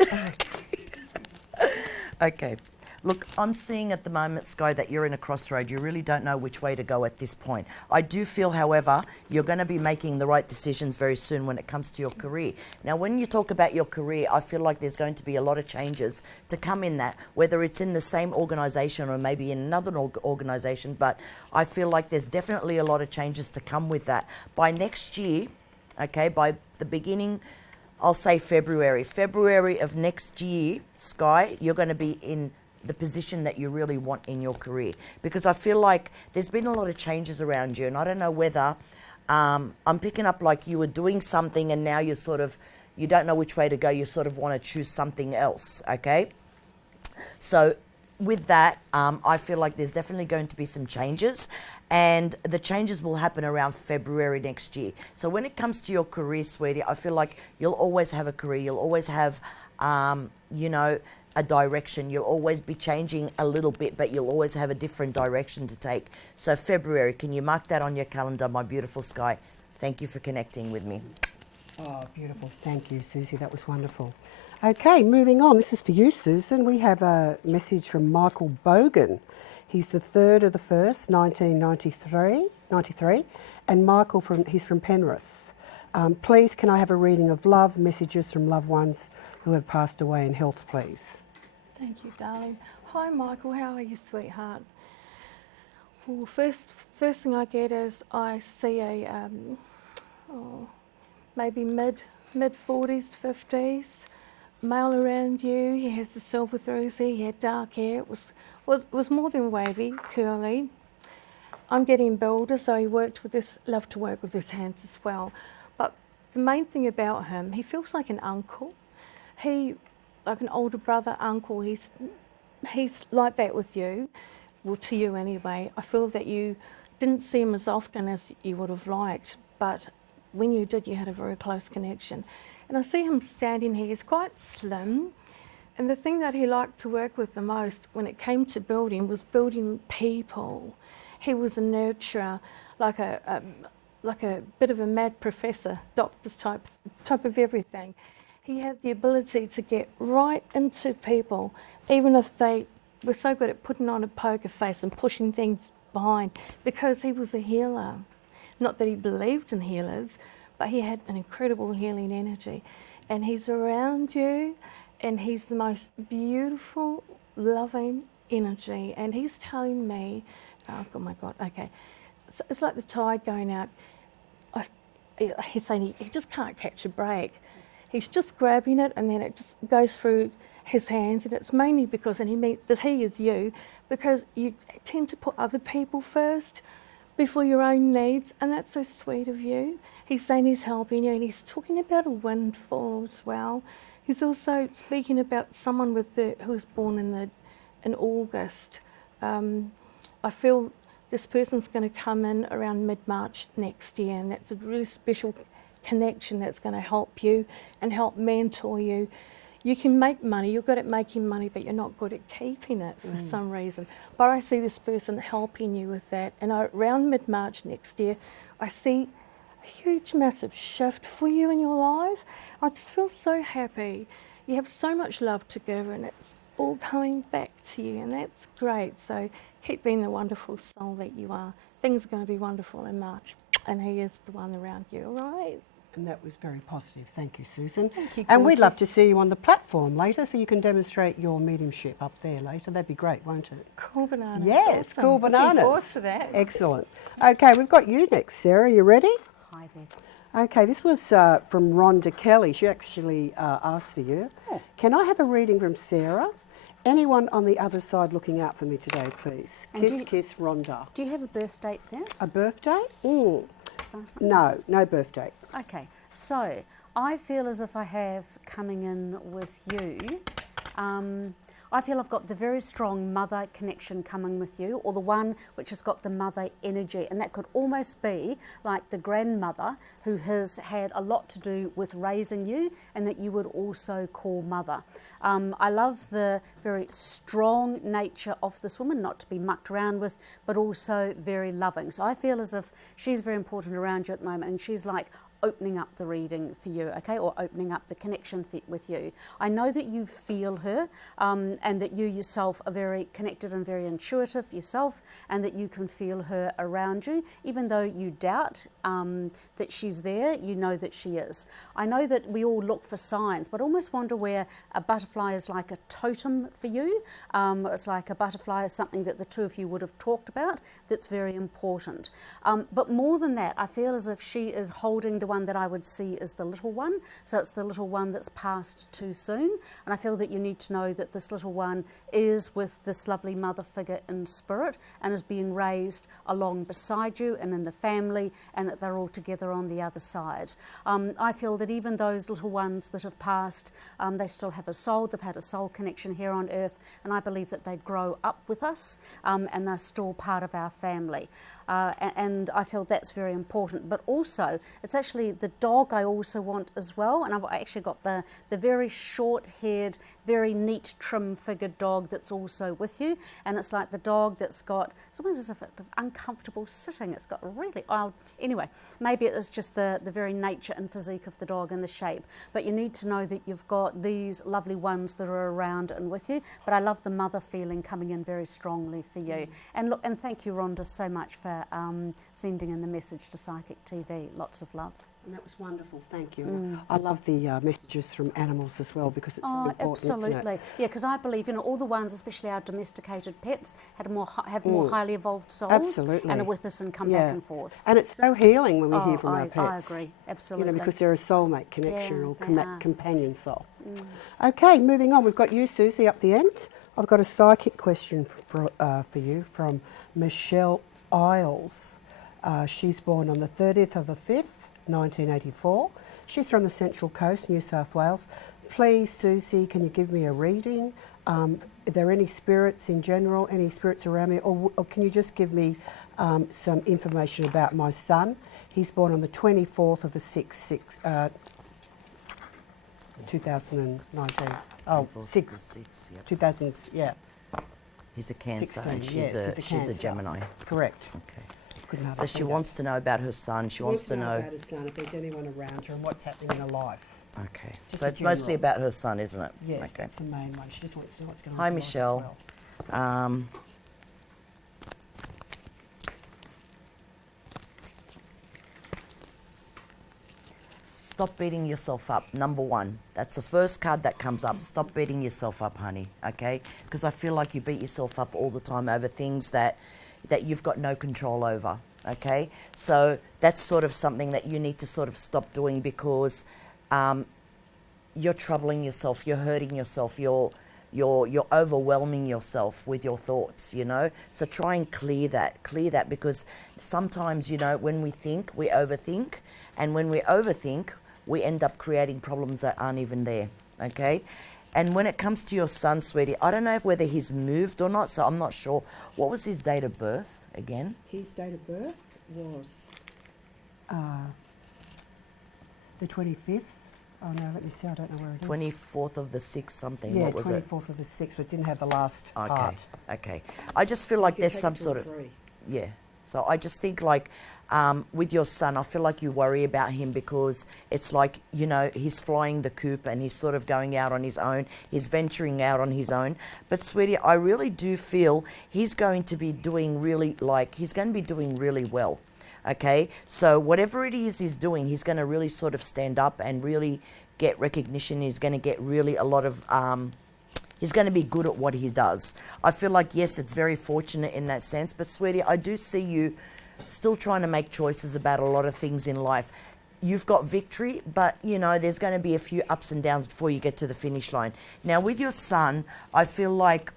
Okay. Look, I'm seeing at the moment, Sky, that you're in a crossroad. You really don't know which way to go at this point. I do feel, however, you're going to be making the right decisions very soon when it comes to your career. Now, when you talk about your career, I feel like there's going to be a lot of changes to come in that, whether it's in the same organisation or maybe in another organisation, but I feel like there's definitely a lot of changes to come with that. By next year, okay, by the beginning, I'll say February of next year, Sky, you're going to be in the position that you really want in your career, because I feel like there's been a lot of changes around you, and I don't know whether I'm picking up like you were doing something and now you're sort of, you don't know which way to go, you sort of want to choose something else, okay? So with that, I feel like there's definitely going to be some changes, and the changes will happen around February next year. So when it comes to your career, sweetie, I feel like you'll always have a career, you'll always have, you know, a direction. You'll always be changing a little bit, but you'll always have a different direction to take. So February, can you mark that on your calendar, my beautiful Sky? Thank you for connecting with me. Oh, beautiful. Thank you, Susie. That was wonderful. Okay, moving on. This is for you, Susan. We have a message from Michael Bogan. He's the 3rd of the 1st, 1993, and Michael he's from Penrith. Please, can I have a reading of love, messages from loved ones who have passed away, and health, please? Thank you, darling. Hi, Michael. How are you, sweetheart? Well, first thing I get is I see a maybe mid 40s, 50s male around you. He has the silver through hair. He had dark hair. It was more than wavy, curly. I'm getting bolder, so he loved to work with his hands as well. But the main thing about him, he feels like an uncle. Like an older brother, uncle. He's like that with you, well, to you anyway. I feel that you didn't see him as often as you would have liked, but when you did, you had a very close connection. And I see him standing here. He's quite slim, and the thing that he liked to work with the most when it came to building was building people. He was a nurturer, like a bit of a mad professor, doctor's type of everything. He had the ability to get right into people, even if they were so good at putting on a poker face and pushing things behind, because he was a healer. Not that he believed in healers, but he had an incredible healing energy. And he's around you, and he's the most beautiful, loving energy. And he's telling me, oh my God, okay. So it's like the tide going out. He's saying he just can't catch a break. He's just grabbing it, and then it just goes through his hands, and it's mainly because, and he is you, because you tend to put other people first before your own needs, and that's so sweet of you. He's saying he's helping you, and he's talking about a windfall as well. He's also speaking about someone who was born in August. I feel this person's going to come in around mid-March next year, and that's a really special connection that's going to help you and help mentor you. You can make money, you're good at making money, but you're not good at keeping it for some reason. But I see this person helping you with that, and around mid-March next year, I see a huge, massive shift for you in your life. I just feel so happy. You have so much love to give, and it's all coming back to you, and that's great. So keep being the wonderful soul that you are. Things are going to be wonderful in March, and he is the one around you, all right? And that was very positive. Thank you, Susan. Thank you, and we'd love to gorgeous. see you on the platform later, so you can demonstrate your mediumship up there later. That'd be great, won't it? Cool bananas. Yes, Awesome. cool Looking bananas. forward to that. Excellent. Okay, we've got you next, Sarah. You ready? Hi there. Okay, this was from Rhonda Kelly. She actually asked for you. Oh. Can I have a reading from Sarah? Anyone on the other side looking out for me today, please? And Kiss, kiss, Rhonda. Do you have a birth date there? A birth date? Mm. Stars? No, no birth date. Okay, so I feel as if I have coming in with you, I feel I've got the very strong mother connection coming with you, or the one which has got the mother energy, and that could almost be like the grandmother who has had a lot to do with raising you, and that you would also call mother. I love the very strong nature of this woman, not to be mucked around with, but also very loving. So I feel as if she's very important around you at the moment, and she's like opening up the reading for you, okay, or opening up the connection with you. I know that you feel her, and that you yourself are very connected and very intuitive yourself, and that you can feel her around you, even though you doubt that she's there, you know that she is. I know that we all look for signs, but almost wonder where a butterfly is like a totem for you. It's like a butterfly is something that the two of you would have talked about that's very important. But more than that, I feel as if she is holding the one that I would see as the little one. So it's the little one that's passed too soon. And I feel that you need to know that this little one is with this lovely mother figure in spirit and is being raised along beside you and in the family, and that they're all together on the other side. I feel that even those little ones that have passed, they still have a soul. They've had a soul connection here on earth, and I believe that they grow up with us, and they're still part of our family. And I feel that's very important. But also, it's actually actually the dog I also want as well, and I've actually got the very short-haired, very neat, trim-figured dog that's also with you, and it's like the dog that's got, it's almost as if it's uncomfortable sitting, it's got really, anyway, maybe it is just the very nature and physique of the dog and the shape, but you need to know that you've got these lovely ones that are around and with you, but I love the mother feeling coming in very strongly for you. And look, and thank you, Rhonda, so much for sending in the message to Psychic TV. Lots of love. And that was wonderful, thank you. I love the messages from animals as well because it's so important, absolutely. isn't it? Yeah, because I believe, all the ones, especially our domesticated pets, have more highly evolved souls Absolutely. and are with us and come back and forth. And it's so healing when we hear from our I pets. agree, absolutely. Because they're a soulmate connection or they are. companion soul. Okay, moving on. We've got you, Susie, up the end. I've got a psychic question for you from Michelle Isles. She's born on the 30th of the 5th, 1984. She's from the Central Coast, New South Wales. Please, Susie, can you give me a reading? Are there any spirits in general, any spirits around me? Or can you just give me some information about my son? He's born on the 24th of the 6th, 2019. Oh, 6. 2000, yeah. He's a Cancer 16, and she's, yes, a, he's a she's a Cancer. Gemini. Correct. Okay. Couldn't hardly So she see wants to know about her son. She wants to know. about his son, if there's anyone around her and what's happening in her life. Okay. Just So in it's mostly general. about her son, isn't it? Yes, Okay. that's the main one. She just wants to know what's going on. Hi, in her life as Michelle. well. Stop beating yourself up. Number one. That's the first card that comes up. Stop beating yourself up, honey. Okay? Because I feel like you beat yourself up all the time over things that you've got no control over. Okay? So that's sort of something that you need to sort of stop doing because you're troubling yourself. You're hurting yourself. You're overwhelming yourself with your thoughts, So try and clear that because sometimes, when we think, we overthink. And when we overthink, we end up creating problems that aren't even there, okay? And when it comes to your son, sweetie, I don't know whether he's moved or not, so I'm not sure. What was his date of birth again? His date of birth was the 25th. Oh no, let me see, I don't know where it is. 24th of the 6th something, Yeah, what was it? 24th of the 6th, but it didn't have the last Okay, part. okay. I just feel like You can there's take some it to sort a of... 3. Yeah. So I just think like with your son, I feel like you worry about him because it's like, he's flying the coop and he's sort of going out on his own. He's venturing out on his own. But sweetie, I really do feel he's going to be doing really well. Okay. So whatever it is he's doing, he's going to really sort of stand up and really get recognition. He's going to get really a lot of, he's going to be good at what he does. I feel like, yes, it's very fortunate in that sense, but sweetie, I do see you still trying to make choices about a lot of things in life. You've got victory, but, there's going to be a few ups and downs before you get to the finish line. Now, with your son, I feel like,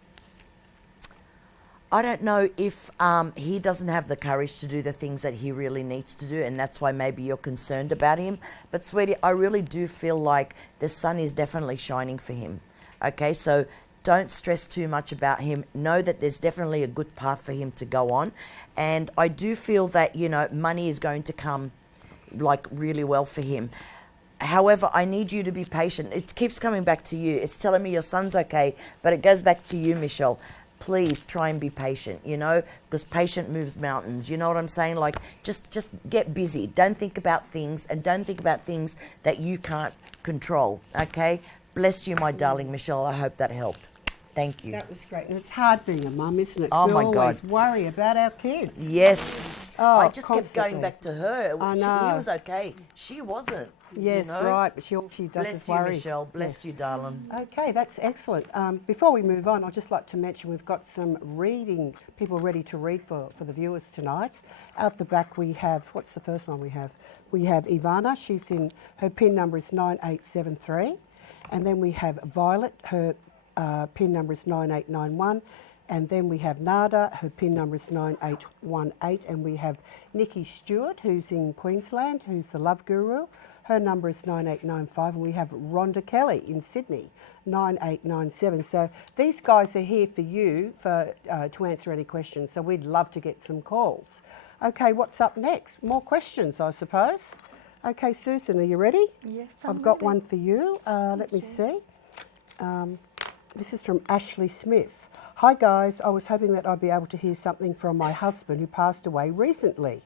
I don't know if he doesn't have the courage to do the things that he really needs to do, and that's why maybe you're concerned about him. But, sweetie, I really do feel like the sun is definitely shining for him. Okay, so don't stress too much about him. Know that there's definitely a good path for him to go on. And I do feel that, money is going to come like really well for him. However, I need you to be patient. It keeps coming back to you. It's telling me your son's okay, but it goes back to you, Michelle. Please try and be patient, because patient moves mountains. You know what I'm saying? Like, just get busy. Don't think about things, and don't think about things that you can't control, okay? Bless you, my darling Michelle. I hope that helped. Thank you. That was great. And it's hard being a mum, isn't it? Oh, we my always God. worry about our kids. Yes. Oh, I just kept constantly. going back to her. I He know. was okay. She wasn't. Yes, right. But all she does Bless is you, worry. Michelle. Bless you, darling. Okay, that's excellent. Before we move on, I'd just like to mention we've got some people ready to read for the viewers tonight. Out the back we have, what's the first one we have? We have Ivana. Her PIN number is 9873. And then we have Violet. Her PIN number is 9891. And then we have Nada, her PIN number is 9818. And we have Nikki Stewart, who's in Queensland, who's the Love Guru. Her number is 9895. And we have Rhonda Kelly in Sydney, 9897. So these guys are here for you to answer any questions. So we'd love to get some calls. Okay, what's up next? More questions, I suppose. Okay, Susan, are you ready? Yes, I've I'm got ready. one for you. Let me see. This is from Ashley Smith. Hi guys, I was hoping that I'd be able to hear something from my husband who passed away recently.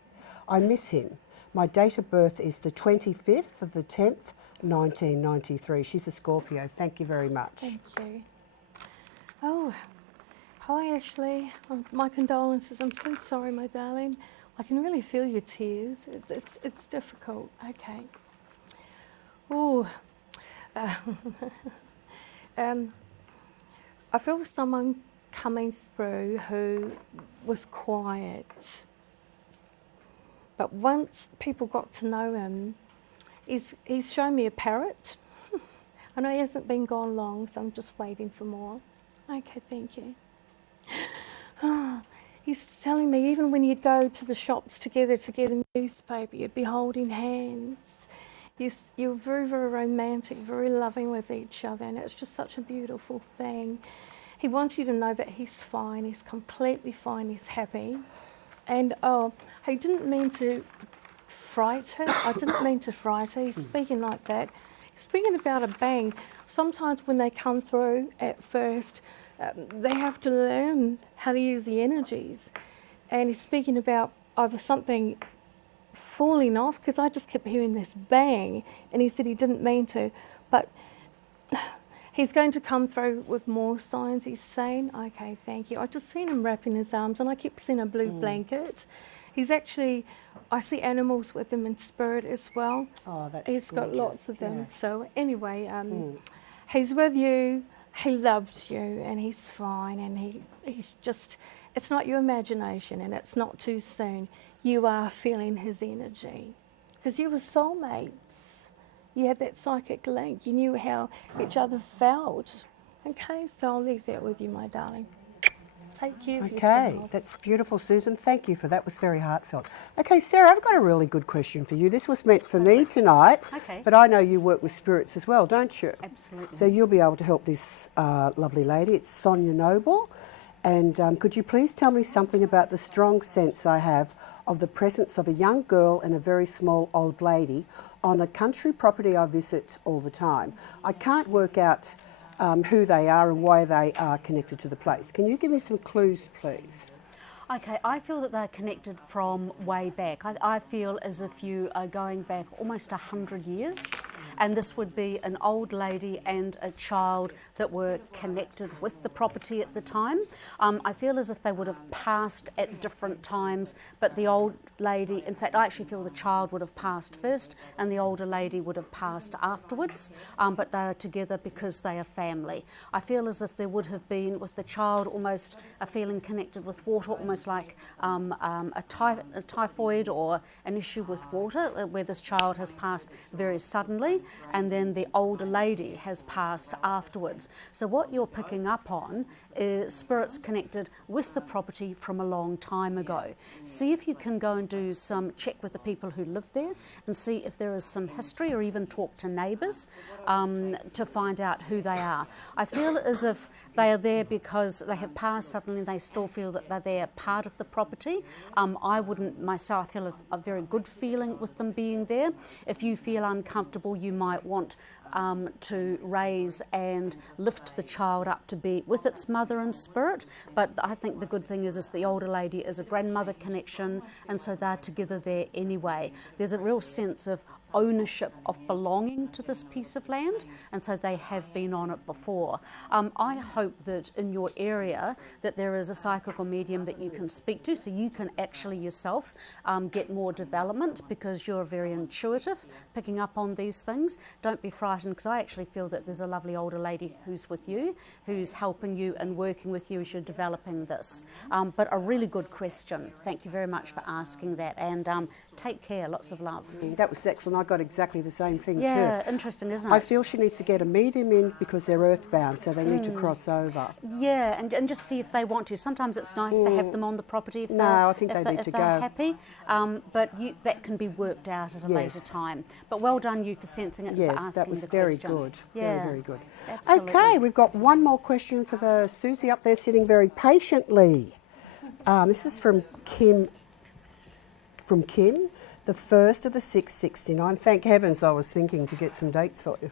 I miss him. My date of birth is the 25th of the 10th, 1993. She's a Scorpio. Thank you very much. Thank you. Oh, hi Ashley. My condolences. I'm so sorry, my darling. I can really feel your tears. It's difficult. Okay. Oh, I feel someone coming through who was quiet. But once people got to know him, he's shown me a parrot. I know he hasn't been gone long, so I'm just waiting for more. Okay, thank you. He's telling me even when you'd go to the shops together to get a newspaper, you'd be holding hands. You're very, very romantic, very loving with each other, and it's just such a beautiful thing. He wants you to know that he's fine, he's completely fine, he's happy. And he didn't mean to frighten, I didn't mean to frighten, he's speaking like that. He's speaking about a bang. Sometimes when they come through at first, they have to learn how to use the energies. And he's speaking about either something falling off, because I just kept hearing this bang, and he said he didn't mean to, but he's going to come through with more signs, he's saying. Okay, thank you. I just seen him wrapping his arms, and I kept seeing a blue blanket. He's actually, I see animals with him in spirit as well. Oh, that's He's got lots of them. yeah. So anyway, he's with you, he loves you, and he's fine, and he's just, it's not your imagination, and it's not too soon. You are feeling his energy, because you were soulmates. You had that psychic link. You knew how each other felt. Okay, so I'll leave that with you, my darling. Take care of Okay, yourself. that's beautiful, Susan. Thank you for that. Was very heartfelt. Okay, Sarah, I've got a really good question for you. This was meant for me tonight, Okay. but I know you work with spirits as well, don't you? Absolutely. So you'll be able to help this lovely lady. It's Sonia Noble. And could you please tell me something about the strong sense I have of the presence of a young girl and a very small old lady on a country property I visit all the time? I can't work out who they are and why they are connected to the place. Can you give me some clues, please? Okay, I feel that they're connected from way back. I feel as if you are going back almost 100 years, and this would be an old lady and a child that were connected with the property at the time. I feel as if they would have passed at different times, but the old lady, in fact I actually feel the child would have passed first and the older lady would have passed afterwards, but they are together because they are family. I feel as if there would have been with the child almost a feeling connected with water, almost like a typhoid or an issue with water, where this child has passed very suddenly and then the older lady has passed afterwards. So what you're picking up on is spirits connected with the property from a long time ago. See if you can go and do some check with the people who live there and see if there is some history, or even talk to neighbours to find out who they are. I feel as if they are there because they have passed suddenly, they still feel that they're there, part of the property. I wouldn't myself feel a very good feeling with them being there. If you feel uncomfortable, you might want to raise and lift the child up to be with its mother in spirit. But I think the good thing is the older lady is a grandmother connection, and so they're together there anyway. There's a real sense of ownership, of belonging to this piece of land, and so they have been on it before. I hope that in your area that there is a psychic or medium that you can speak to, so you can actually yourself get more development, because you're very intuitive, picking up on these things. Don't be frightened, because I actually feel that there's a lovely older lady who's with you, who's helping you and working with you as you're developing this. But a really good question. Thank you very much for asking that, and take care. Lots of love. That was excellent. I got exactly the same thing too. Yeah, interesting, isn't it? I feel she needs to get a medium in because they're earthbound, so they need to cross over. Yeah, and just see if they want to. Sometimes it's nice to have them on the property if No, they're, I think if they need to they're go. happy. But that can be worked out at a later Yes. time. But well done you for sensing it and for Yes, asking that was the very question. good. Yeah, Very, very good. absolutely. Okay, we've got one more question for the Susie up there sitting very patiently. This is from Kim. the 1st of the 6th, 69. Thank heavens I was thinking to get some dates for you.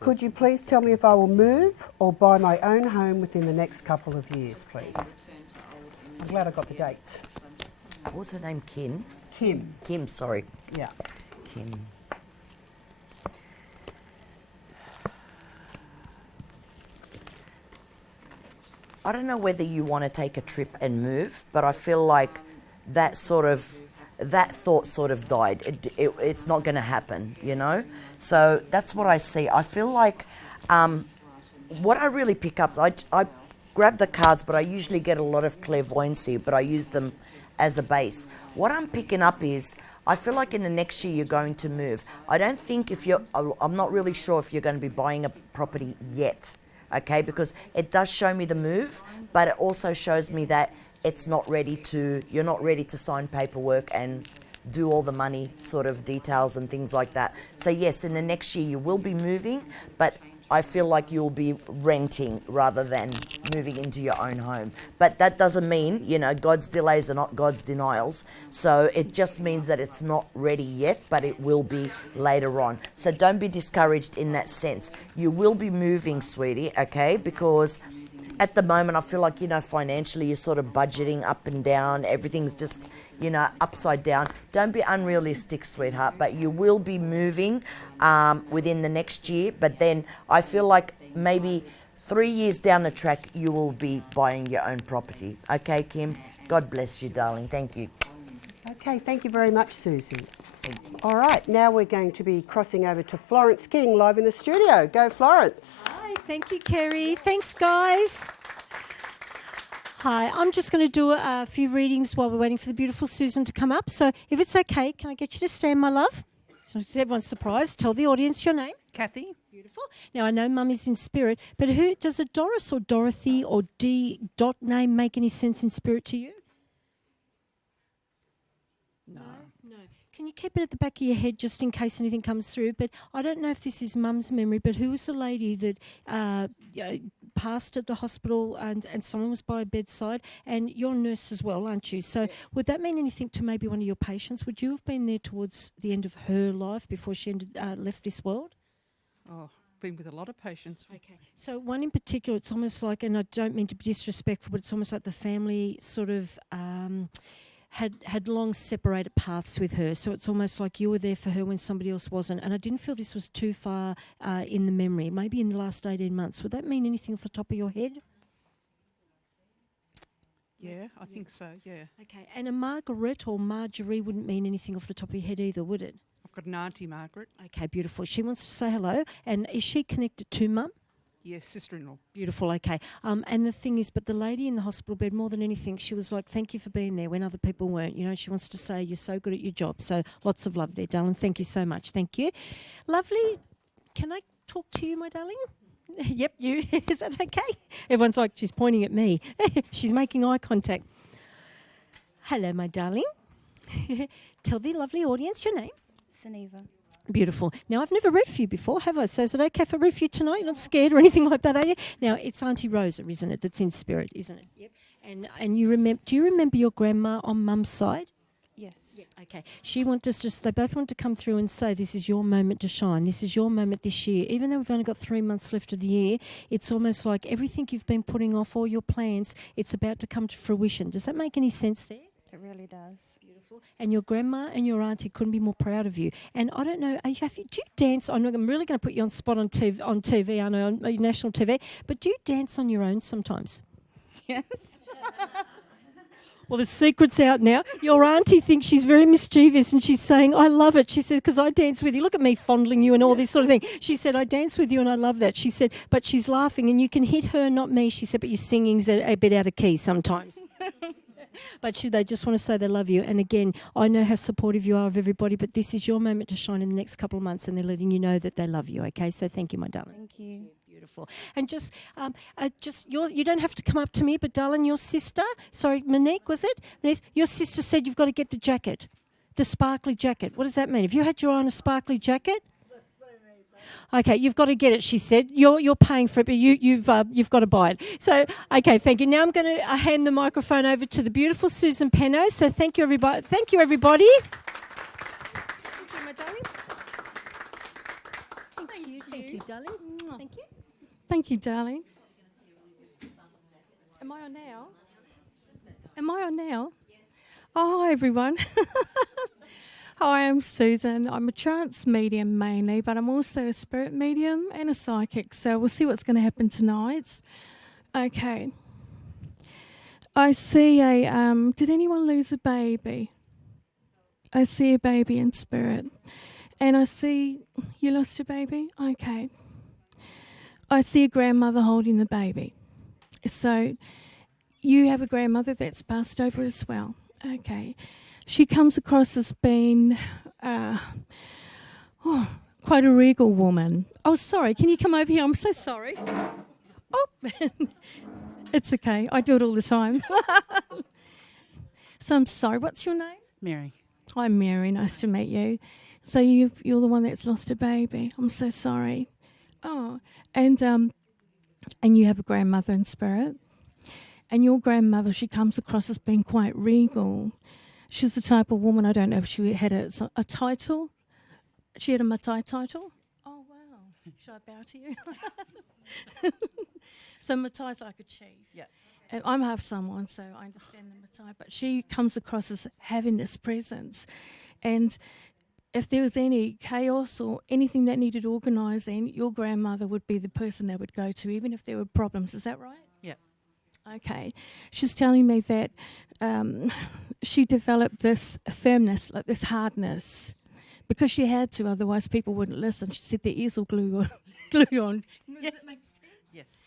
Could you please tell me if I will move or buy my own home within the next couple of years, please? I'm glad I got the dates. What was her name? Kim? Kim. Kim, sorry. Yeah. Kim. I don't know whether you want to take a trip and move, but I feel like that thought sort of died. It's not going to happen, you know? So that's what I see. I feel like what I really pick up, I grab the cards, but I usually get a lot of clairvoyancy, but I use them as a base. What I'm picking up is, I feel like in the next year you're going to move. I don't think I'm not really sure if you're going to be buying a property yet. Okay, because it does show me the move, but it also shows me that you're not ready to sign paperwork and do all the money sort of details and things like that. So yes, in the next year you will be moving, but I feel like you'll be renting rather than moving into your own home. But that doesn't mean, God's delays are not God's denials. So it just means that it's not ready yet, but it will be later on. So don't be discouraged in that sense. You will be moving, sweetie, okay? Because at the moment, I feel like, financially you're sort of budgeting up and down. Everything's just, upside down. Don't be unrealistic, sweetheart, but you will be moving within the next year. But then I feel like maybe 3 years down the track, you will be buying your own property. Okay, Kim? God bless you, darling. Thank you. Okay, thank you very much, Susie. All right, now we're going to be crossing over to Florence King live in the studio. Go, Florence. Hi, thank you, Kerry. Thanks, guys. Hi, I'm just going to do a few readings while we're waiting for the beautiful Susan to come up. So if it's okay, can I get you to stand, my love? So everyone's surprised. Tell the audience your name. Kathy. Beautiful. Now, I know Mum is in spirit, but does a Doris or Dorothy or D dot name make any sense in spirit to you? No. Can you keep it at the back of your head just in case anything comes through? But I don't know if this is Mum's memory, but who was the lady that passed at the hospital and someone was by her bedside? And you're a nurse as well, aren't you? So would that mean anything to maybe one of your patients? Would you have been there towards the end of her life before she left this world? Oh, been with a lot of patients. Okay. So one in particular, it's almost like, and I don't mean to be disrespectful, but it's almost like the family sort of had long separated paths with her. So it's almost like you were there for her when somebody else wasn't. And I didn't feel this was too far in the memory, maybe in the last 18 months. Would that mean anything off the top of your head? Yeah, I think so, yeah. Okay. And a Margaret or Marjorie wouldn't mean anything off the top of your head either, would it? I've got an auntie, Margaret. Okay, beautiful. She wants to say hello. And is she connected to Mum? Yes, sister-in-law. Beautiful, okay. And the thing is, but the lady in the hospital bed, more than anything, she was like, thank you for being there when other people weren't. She wants to say you're so good at your job. So lots of love there, darling. Thank you so much. Thank you. Lovely. Can I talk to you, my darling? Yep, you. Is that okay? Everyone's like, she's pointing at me. She's making eye contact. Hello, my darling. Tell the lovely audience your name. Suneva. Beautiful. Now, I've never read for you before, have I? So is it okay if I read for you tonight? You're not scared or anything like that, are you? Now, it's Auntie Rosa, isn't it, that's in spirit, isn't it? Yep. And you do you remember your grandma on Mum's side? Yes. Yep. Okay. They both want to come through and say, this is your moment to shine. This is your moment this year. Even though we've only got 3 months left of the year, it's almost like everything you've been putting off, all your plans, it's about to come to fruition. Does that make any sense there? It really does. Beautiful. And your grandma and your auntie couldn't be more proud of you. And I don't know, do you dance? I'm really going to put you on spot on TV, I know, on national TV, but do you dance on your own sometimes? Yes. Well, the secret's out now. Your auntie thinks she's very mischievous and she's saying, I love it. She said, because I dance with you. Look at me fondling you and all this sort of thing. She said, I dance with you and I love that. She said, but she's laughing and you can hit her, not me. She said, but your singing's a bit out of key sometimes. But they just want to say they love you. And again, I know how supportive you are of everybody, but this is your moment to shine in the next couple of months and they're letting you know that they love you, okay? So thank you, my darling. Thank you. Beautiful. And you don't have to come up to me, but darling, your sister, sorry, Monique, was it? Monique, your sister said you've got to get the jacket, the sparkly jacket. What does that mean? Have you had your eye on a sparkly jacket? Okay, you've got to get it, she said. You're paying for it, but you've got to buy it. So, okay, thank you. Now I'm going to hand the microphone over to the beautiful Susan Penno. So thank you, everybody. darling. Thank you. Thank you, darling. Am I on now? Am I on now? Oh, hi, everyone. Hi, I'm Susan. I'm a trance medium mainly, but I'm also a spirit medium and a psychic, so we'll see what's going to happen tonight. Okay. I see did anyone lose a baby? I see a baby in spirit. And I see, you lost a baby? Okay. I see a grandmother holding the baby. So you have a grandmother that's passed over as well. Okay. She comes across as being quite a regal woman. Oh, sorry. Can you come over here? I'm so sorry. Oh, it's okay. I do it all the time. So I'm sorry. What's your name? Mary. Hi, Mary. Nice to meet you. So you're the one that's lost a baby. I'm so sorry. Oh, and you have a grandmother in spirit. And your grandmother, she comes across as being quite regal. She's the type of woman, I don't know if she had a title. She had a Matai title. Oh, wow. Should I bow to you? So Matai's like a chief. Yeah. And I'm half someone, so I understand the Matai. But she comes across as having this presence. And if there was any chaos or anything that needed organising, your grandmother would be the person they would go to, even if there were problems. Is that right? Yeah. Okay. She's telling me that she developed this firmness, like this hardness, because she had to, otherwise people wouldn't listen. She said the ears will glue on. Does that make sense? Yes.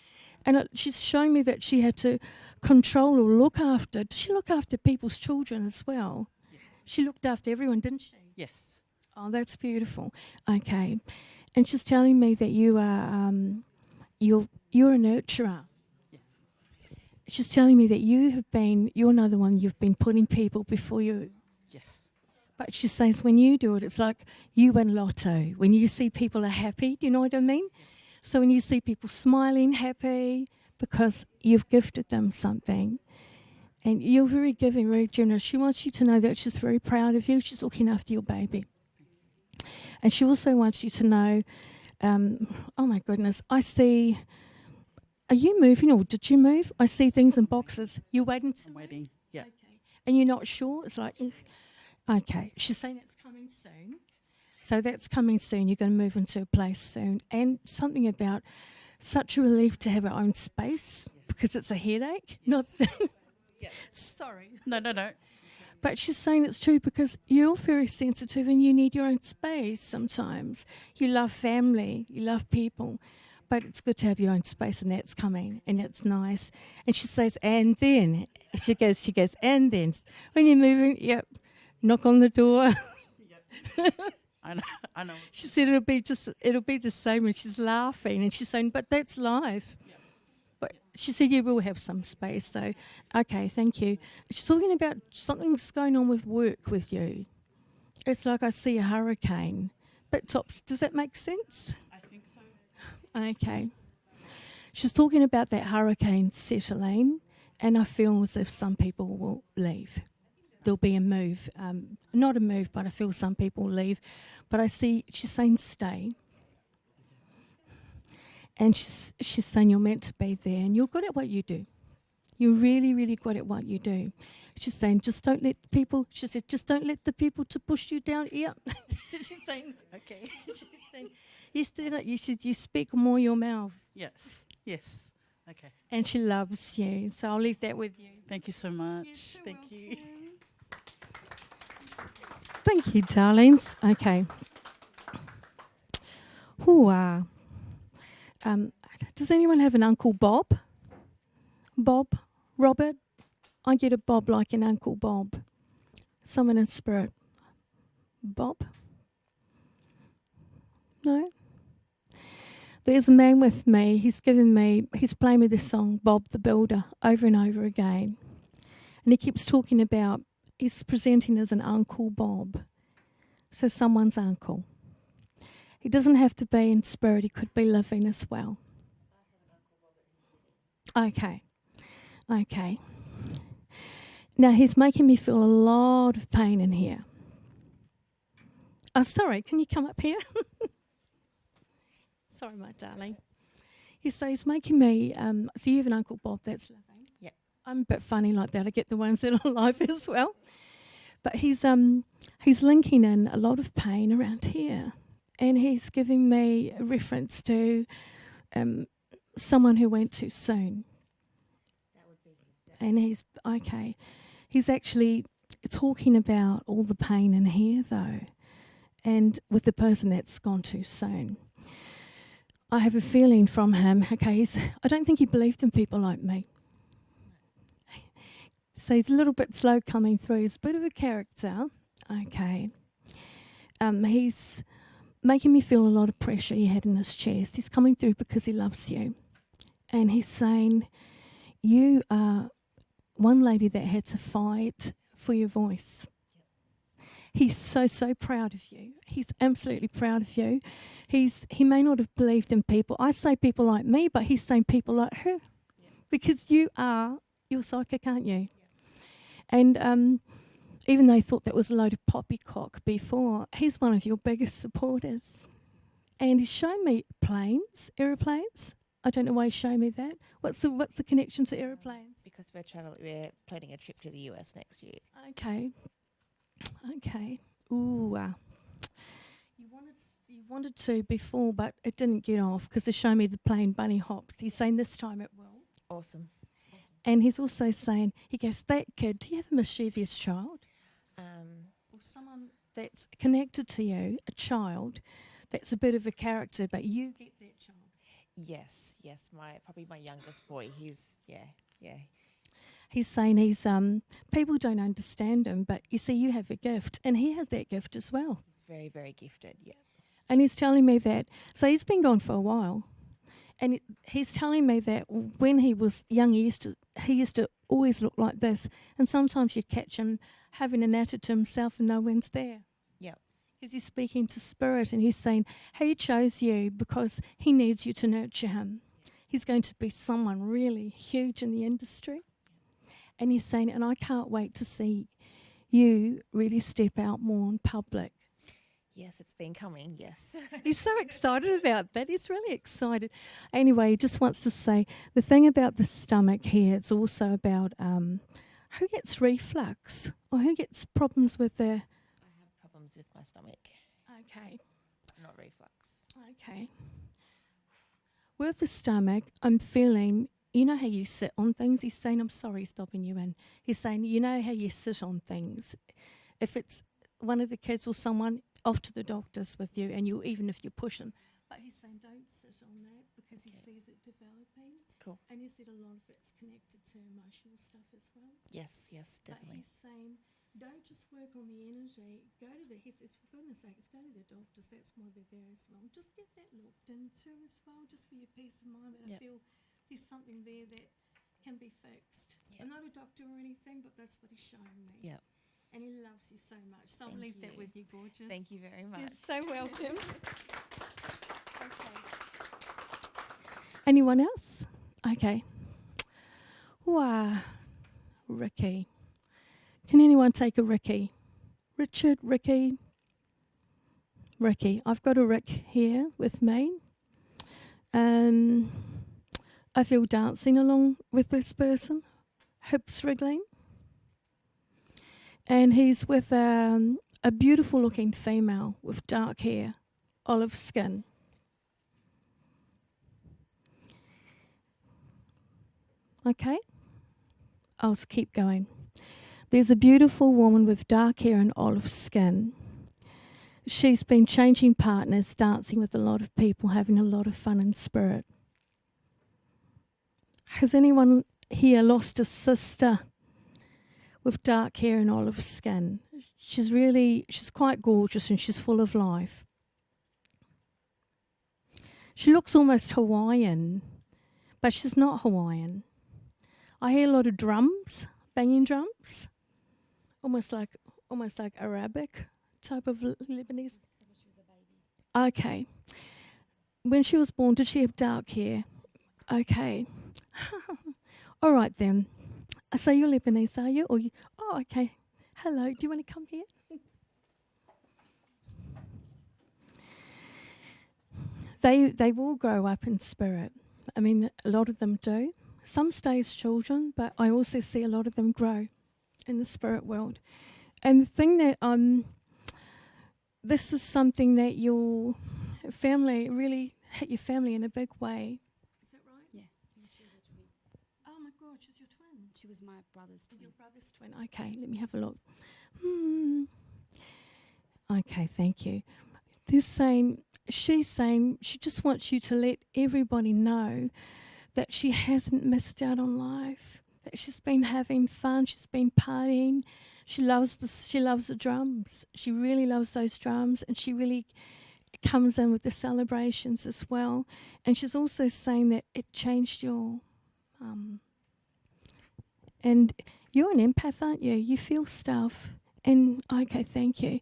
And she's showing me that she had to control or look after. Did she look after people's children as well? Yes. She looked after everyone, didn't she? Yes. Oh, that's beautiful. Okay. And she's telling me that you are you're a nurturer. She's telling me that you're another one, you've been putting people before you. Yes. But she says when you do it, it's like you win lotto. When you see people are happy, do you know what I mean? Yes. So when you see people smiling, happy, because you've gifted them something. And you're very giving, very generous. She wants you to know that she's very proud of you. She's looking after your baby. And she also wants you to know, oh my goodness, I see... Are you moving or did you move? I see things in boxes. You're waiting to I'm waiting. Yeah. Okay. And you're not sure? It's like, ugh. Okay. She's saying it's coming soon. So that's coming soon. You're going to move into a place soon. And something about such a relief to have our own space because it's a headache. Yes. Not Sorry. No. But she's saying it's true because you're very sensitive and you need your own space sometimes. You love family. You love people. But it's good to have your own space, and that's coming, and it's nice. And she says, and then, she goes, and then, when you're moving, yep, knock on the door. Yep. I know. She said it'll be the same, and she's laughing, and she's saying, but that's life. Yep. But she said you will have some space, so, okay, thank you. She's talking about something's going on with work with you. It's like I see a hurricane. But tops, does that make sense? Okay. She's talking about that hurricane settling, and I feel as if some people will leave. There'll be a move. Not a move, but I feel some people will leave. But I see she's saying stay. And she's saying you're meant to be there, and you're good at what you do. You're really, really good at what you do. She's saying, just don't let people, she said, just don't let the people to push you down. Yeah. She's saying, okay. She's saying, you speak more your mouth. Yes. Okay. And she loves you. So I'll leave that with you. Thank you so much. Thank you. Thank you, darlings. Okay. Does anyone have an Uncle Bob? Bob? Robert? I get a Bob like an Uncle Bob. Someone in spirit. Bob? No? There's a man with me. He's playing me this song, Bob the Builder, over and over again. And he keeps talking about, he's presenting as an Uncle Bob. So someone's uncle. He doesn't have to be in spirit, he could be living as well. Okay. Now he's making me feel a lot of pain in here. Oh, sorry, can you come up here? Sorry, my darling. So he's making me. So you have an Uncle Bob. That's lovely. Yep. I'm a bit funny like that. I get the ones that are alive as well. But he's linking in a lot of pain around here, and he's giving me a reference to someone who went too soon. That would be his dad. And he's okay. He's actually talking about all the pain in here, though, and with the person that's gone too soon. I have a feeling from him. Okay, I don't think he believed in people like me. So he's a little bit slow coming through. He's a bit of a character. Okay. He's making me feel a lot of pressure he had in his chest. He's coming through because he loves you. And he's saying, you are one lady that had to fight for your voice. He's so proud of you. He's absolutely proud of you. He may not have believed in people. I say people like me, but he's saying people like her. Yeah. Because you're psychic, aren't you? And even though he thought that was a load of poppycock before, he's one of your biggest supporters. And he's shown me aeroplanes. I don't know why he's showing me that. What's the connection to aeroplanes? Because we're planning a trip to the US next year. Okay. Ooh. You wanted to before, but it didn't get off because they show me the plane bunny hops. He's saying this time it will. Awesome. And he's also saying, he goes, that kid, do you have a mischievous child? Or someone that's connected to you, a child, that's a bit of a character, but you get that child. Yes, probably my youngest boy. He's He's saying people don't understand him, but you see, you have a gift, and he has that gift as well. He's very, very gifted, yeah. And he's telling me that, so he's been gone for a while, and he's telling me that when he was young, he used to always look like this, and sometimes you catch him having a natter to himself and no one's there. Yeah. Because he's speaking to spirit, and he's saying, he chose you because he needs you to nurture him. He's going to be someone really huge in the industry. And he's saying, and I can't wait to see you really step out more in public. Yes, it's been coming, yes. He's so excited about that. He's really excited. Anyway, he just wants to say, the thing about the stomach here, it's also about who gets reflux or who gets problems with their... I have problems with my stomach. Okay. Not reflux. Okay. With the stomach, I'm feeling... You know how you sit on things? He's saying, I'm sorry stopping you in. He's saying, you know how you sit on things? If it's one of the kids or someone, off to the doctors with you, and even if you push them. But he's saying, don't sit on that because he sees it developing. Cool. And he said a lot of it's connected to emotional stuff as well. Yes, definitely. But he's saying, don't just work on the energy. He says, for goodness sakes, go to the doctors. That's why they're there as well. Just get that looked into as well, just for your peace of mind. But I feel there's something there that can be fixed. I'm not a doctor or anything, but that's what he's showing me. Yeah. And he loves you so much. So I'll leave that with you, gorgeous. Thank you very much. You're so welcome. Okay. Anyone else? Okay. Wow. Ricky. Can anyone take a Ricky? Richard, Ricky. Ricky. I've got a Rick here with me. I feel dancing along with this person, hips wriggling. And he's with a beautiful looking female with dark hair, olive skin. Okay, I'll keep going. There's a beautiful woman with dark hair and olive skin. She's been changing partners, dancing with a lot of people, having a lot of fun in spirit. Has anyone here lost a sister with dark hair and olive skin? She's quite gorgeous and she's full of life. She looks almost Hawaiian, but she's not Hawaiian. I hear a lot of drums, banging drums, almost like Arabic type of Lebanese. Okay. When she was born, did she have dark hair? Okay. All right then. So you're Lebanese, are you? Oh, okay. Hello. Do you want to come here? they will grow up in spirit. I mean, a lot of them do. Some stay as children, but I also see a lot of them grow in the spirit world. And the thing that this is something that your family really hit your family in a big way. Is that right? Yeah. She was a twin. Oh my God, she's your twin. She was my brother's twin. Your brother's twin. Okay, let me have a look. Okay, thank you. She's saying she just wants you to let everybody know that she hasn't missed out on life, that she's been having fun, she's been partying. She loves the drums. She really loves those drums, and she really comes in with the celebrations as well. And she's also saying that it changed your and you're an empath, aren't you? You feel stuff. And okay, thank you.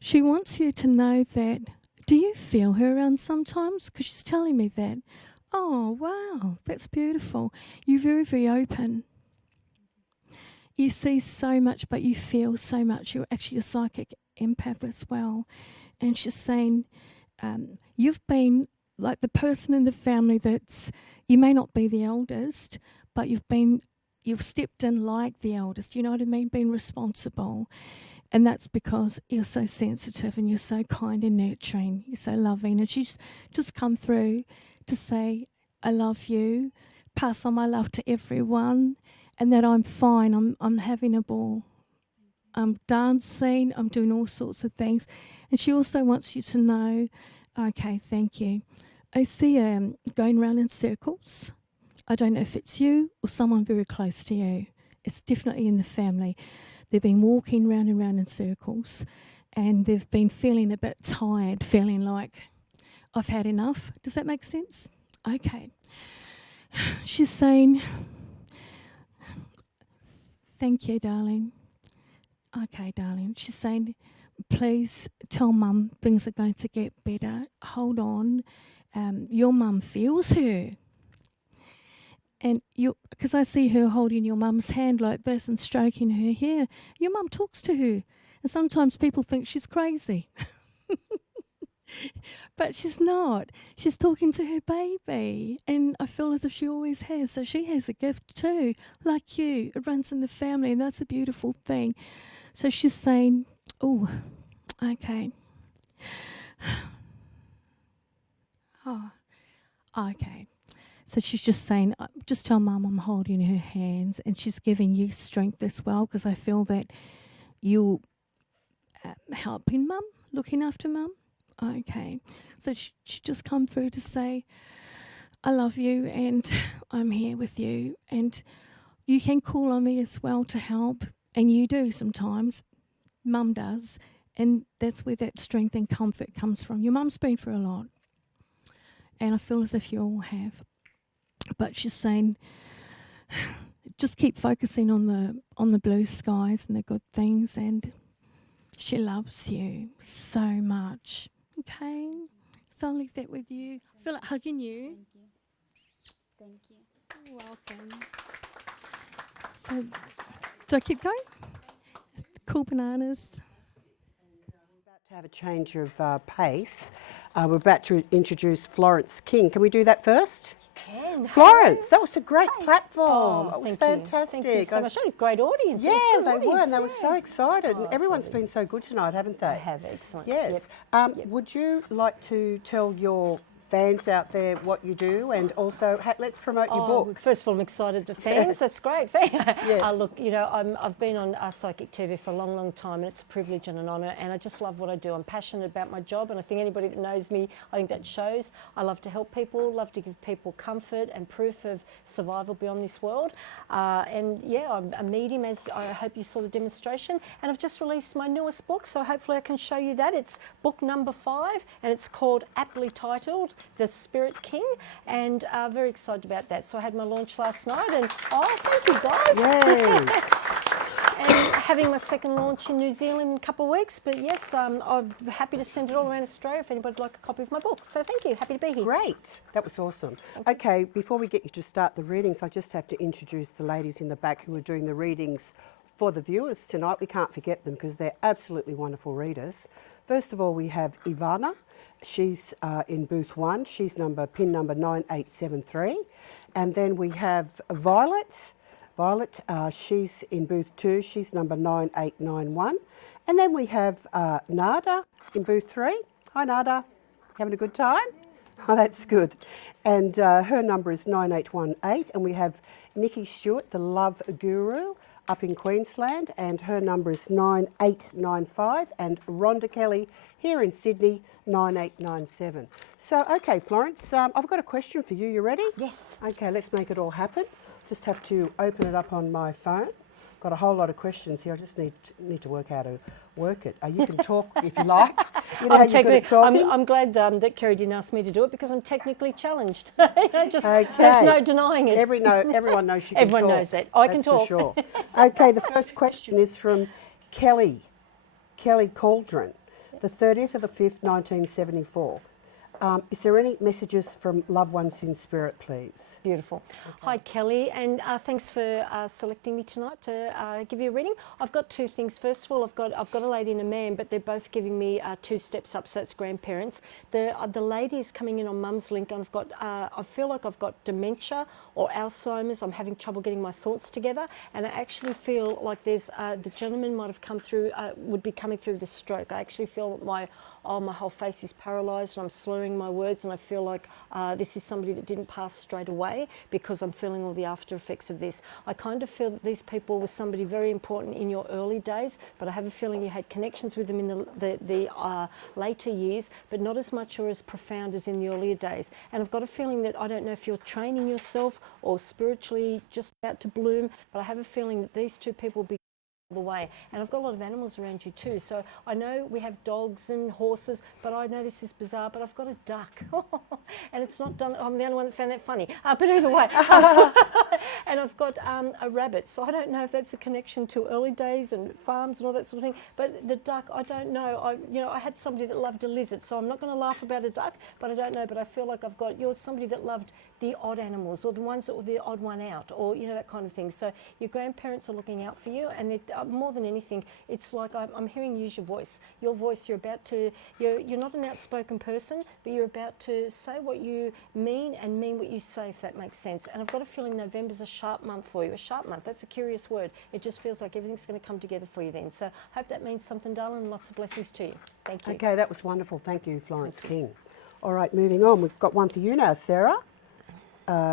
She wants you to know that. Do you feel her around sometimes? Because she's telling me that. Oh, wow, that's beautiful. You're very, very open. You see so much, but you feel so much. You're actually a psychic empath as well. And she's saying you've been like the person in the family that's, you may not be the eldest, but you've stepped in like the eldest. You know what I mean? Being responsible. And that's because you're so sensitive and you're so kind and nurturing. You're so loving. And she's just come through to say, I love you, pass on my love to everyone, and that I'm fine. I'm having a ball. I'm dancing. I'm doing all sorts of things. And she also wants you to know, okay, thank you. I see going round in circles. I don't know if it's you or someone very close to you. It's definitely in the family. They've been walking round and round in circles, and they've been feeling a bit tired, feeling like, I've had enough. Does that make sense? Okay. She's saying, thank you, darling. Okay, darling. She's saying, please tell Mum things are going to get better. Hold on. Your mum feels her. And because I see her holding your mum's hand like this and stroking her hair. Your mum talks to her. And sometimes people think she's crazy. But she's not. She's talking to her baby. And I feel as if she always has. So she has a gift too, like you. It runs in the family, and that's a beautiful thing. So she's saying, oh, okay. Oh, okay. So she's just saying, just tell Mum I'm holding her hands, and she's giving you strength as well, because I feel that you're helping Mum, looking after Mum. Okay. So she just come through to say, I love you and I'm here with you, and you can call on me as well to help, and you do sometimes. Mum does, and that's where that strength and comfort comes from. Your mum's been through a lot, and I feel as if you all have. But she's saying, just keep focusing on the blue skies and the good things, and she loves you so much. Okay, so I'll leave that with you. I feel like hugging you. Thank you. You're welcome. So, do I keep going? Cool bananas. To have a change of pace, we're about to introduce Florence King. Can we do that first? Can. Florence, that was a great platform. Oh, it was thank you. fantastic. Thank you so much. What a great audience. Yeah, It was a they good were, and they were audience, so yeah. excited. Oh, And everyone's lovely. been so good tonight, haven't they? They have, excellent. Yes. Yep. Would you like to tell your fans out there what you do, and also let's promote your book? First of all, I'm excited for fans. That's great. Yeah. Look, you know, I've been on Psychic TV for a long, long time, and it's a privilege and an honour, and I just love what I do. I'm passionate about my job, and I think anybody that knows me, I think that shows. I love to help people, love to give people comfort and proof of survival beyond this world. And yeah, I'm a medium, as I hope you saw the demonstration, and I've just released my newest book, so hopefully I can show you that. It's book number 5, and it's called, aptly titled, The Spirit King, and very excited about that. So I had my launch last night, and thank you guys. Yay. And having my second launch in New Zealand in a couple of weeks, but yes, I'm happy to send it all around Australia if anybody'd like a copy of my book. So thank you, happy to be here. Great, that was awesome. Okay, before we get you to start the readings, I just have to introduce the ladies in the back who are doing the readings for the viewers tonight. We can't forget them because they're absolutely wonderful readers. First of all, we have Ivana. She's in booth 1. She's pin number 9873. And then we have Violet. Violet, she's in booth 2. She's number 9891. And then we have Nada in booth 3. Hi, Nada. Having a good time? Oh, that's good. And her number is 9818. And we have Nikki Stewart, the Love Guru, up in Queensland, and her number is 9895. And Rhonda Kelly here in Sydney, 9897. So, okay, Florence, I've got a question for you. You ready? Yes. Okay, let's make it all happen. Just have to open it up on my phone. Got a whole lot of questions here. I just need to work how to work it. You can talk if you like. You know how you're good at talking. I'm glad that Kerry didn't ask me to do it because I'm technically challenged. Just okay. There's no denying it. Everyone knows you can Everyone talk. knows that. I can talk. For sure. Okay, the first question is from Kelly Cauldron, the 30th of the 5th, 1974. Is there any messages from loved ones in spirit, please? Beautiful. Okay. Hi, Kelly, and thanks for selecting me tonight to give you a reading. I've got two things. First of all, I've got a lady and a man, but they're both giving me 2 steps up, so that's grandparents. The lady is coming in on Mum's link, and I feel like I've got dementia or Alzheimer's. I'm having trouble getting my thoughts together, and I actually feel like there's the gentleman might have come through, would be coming through the stroke. I actually feel my whole face is paralysed and I'm slurring my words, and I feel like this is somebody that didn't pass straight away because I'm feeling all the after effects of this. I kind of feel that these people were somebody very important in your early days, but I have a feeling you had connections with them in the later years, but not as much or as profound as in the earlier days. And I've got a feeling that I don't know if you're training yourself or spiritually just about to bloom, but I have a feeling that these two people will be the way. And I've got a lot of animals around you too, so I know we have dogs and horses, but I know this is bizarre, but I've got a duck and it's not done. I'm the only one that found that funny, but either way. And I've got a rabbit, so I don't know if that's a connection to early days and farms and all that sort of thing, but the duck, I don't know. I had somebody that loved a lizard, so I'm not going to laugh about a duck, but I don't know, but I feel like you're somebody that loved the odd animals, or the ones that were the odd one out, or that kind of thing. So your grandparents are looking out for you, and more than anything, it's like I'm hearing use your voice. Your voice, you're not an outspoken person, but you're about to say what you mean and mean what you say, if that makes sense. And I've got a feeling November's a sharp month for you. A sharp month, that's a curious word. It just feels like everything's going to come together for you then. So I hope that means something, darling, and lots of blessings to you. Thank you. Okay, that was wonderful. Thank you, Florence King. All right, moving on. We've got one for you now, Sarah.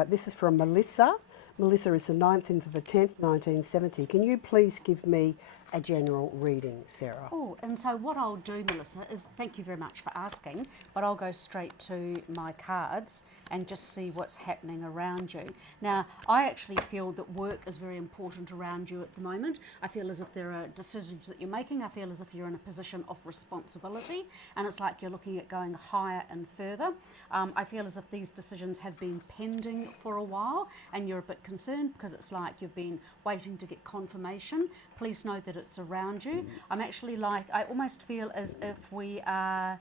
This is from Melissa. Melissa is the 9th of the 10th, 1970. Can you please give me a general reading, Sarah? Oh, and so what I'll do, Melissa, is thank you very much for asking, but I'll go straight to my cards and just see what's happening around you. Now, I actually feel that work is very important around you at the moment. I feel as if there are decisions that you're making. I feel as if you're in a position of responsibility, and it's like you're looking at going higher and further. I feel as if these decisions have been pending for a while, and you're a bit concerned because it's like you've been waiting to get confirmation. Please know that it's around you. I'm actually I almost feel as if we are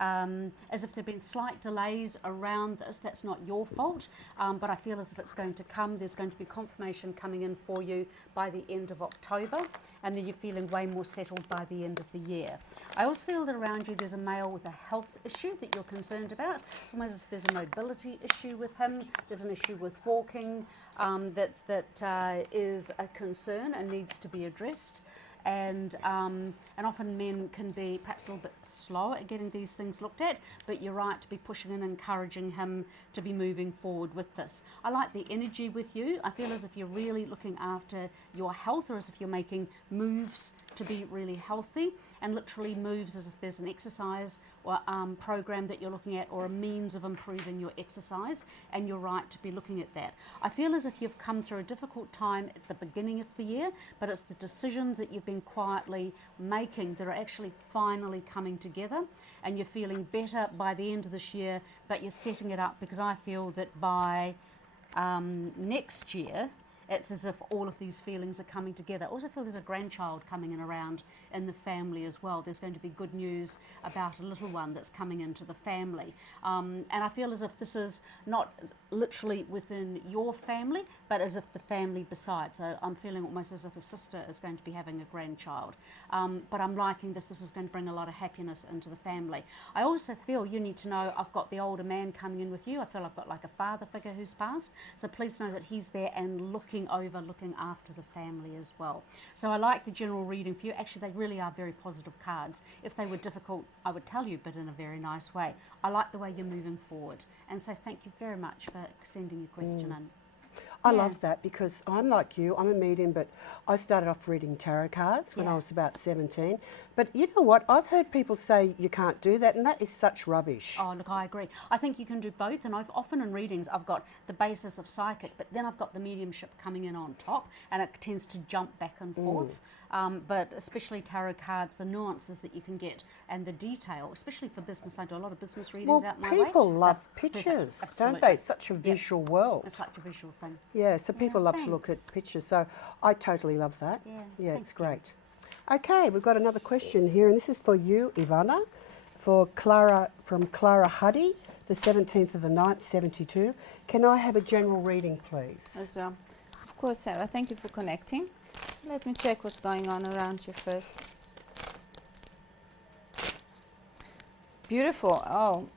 as if there have been slight delays around this. That's not your fault, but I feel as if it's going to come. There's going to be confirmation coming in for you by the end of October, and then you're feeling way more settled by the end of the year. I also feel that around you there's a male with a health issue that you're concerned about. It's almost as if there's a mobility issue with him. There's an issue with walking that is a concern and needs to be addressed. And often men can be perhaps a little bit slow at getting these things looked at, but you're right to be pushing and encouraging him to be moving forward with this. I like the energy with you. I feel as if you're really looking after your health, or as if you're making moves to be really healthy, and literally moves as if there's an exercise or program that you're looking at, or a means of improving your exercise, and you're right to be looking at that. I feel as if you've come through a difficult time at the beginning of the year, but it's the decisions that you've been quietly making that are actually finally coming together, and you're feeling better by the end of this year, but you're setting it up, because I feel that by next year it's as if all of these feelings are coming together. I also feel there's a grandchild coming in around in the family as well. There's going to be good news about a little one that's coming into the family. And I feel as if this is not literally within your family, but as if the family besides. So I'm feeling almost as if a sister is going to be having a grandchild. But I'm liking this. This is going to bring a lot of happiness into the family. I also feel you need to know I've got the older man coming in with you. I feel I've got like a father figure who's passed. So please know that he's there and looking after the family as well. So I like the general reading for you. Actually, they really are very positive cards. If they were difficult, I would tell you, but in a very nice way. I like the way you're moving forward. And so thank you very much for sending your question in. I love that because I'm like you, I'm a medium, but I started off reading tarot cards when I was about 17. But you know what? I've heard people say you can't do that, and that is such rubbish. Oh, look, I agree. I think you can do both, and I've often in readings, I've got the basis of psychic, but then I've got the mediumship coming in on top, and it tends to jump back and forth. But especially tarot cards, the nuances that you can get and the detail, especially for business. I do a lot of business readings out my way. People love pictures, don't they? It's such a visual world. It's such a visual thing. Yeah, so people love to look at pictures. So I totally love that. Yeah, it's great. Okay, we've got another question here, and this is for you, Ivana, for Clara, from Clara Huddy, the 17th of the 9th, 72. Can I have a general reading, please? As well. Of course, Sarah. Thank you for connecting. Let me check what's going on around you first. Beautiful. Oh,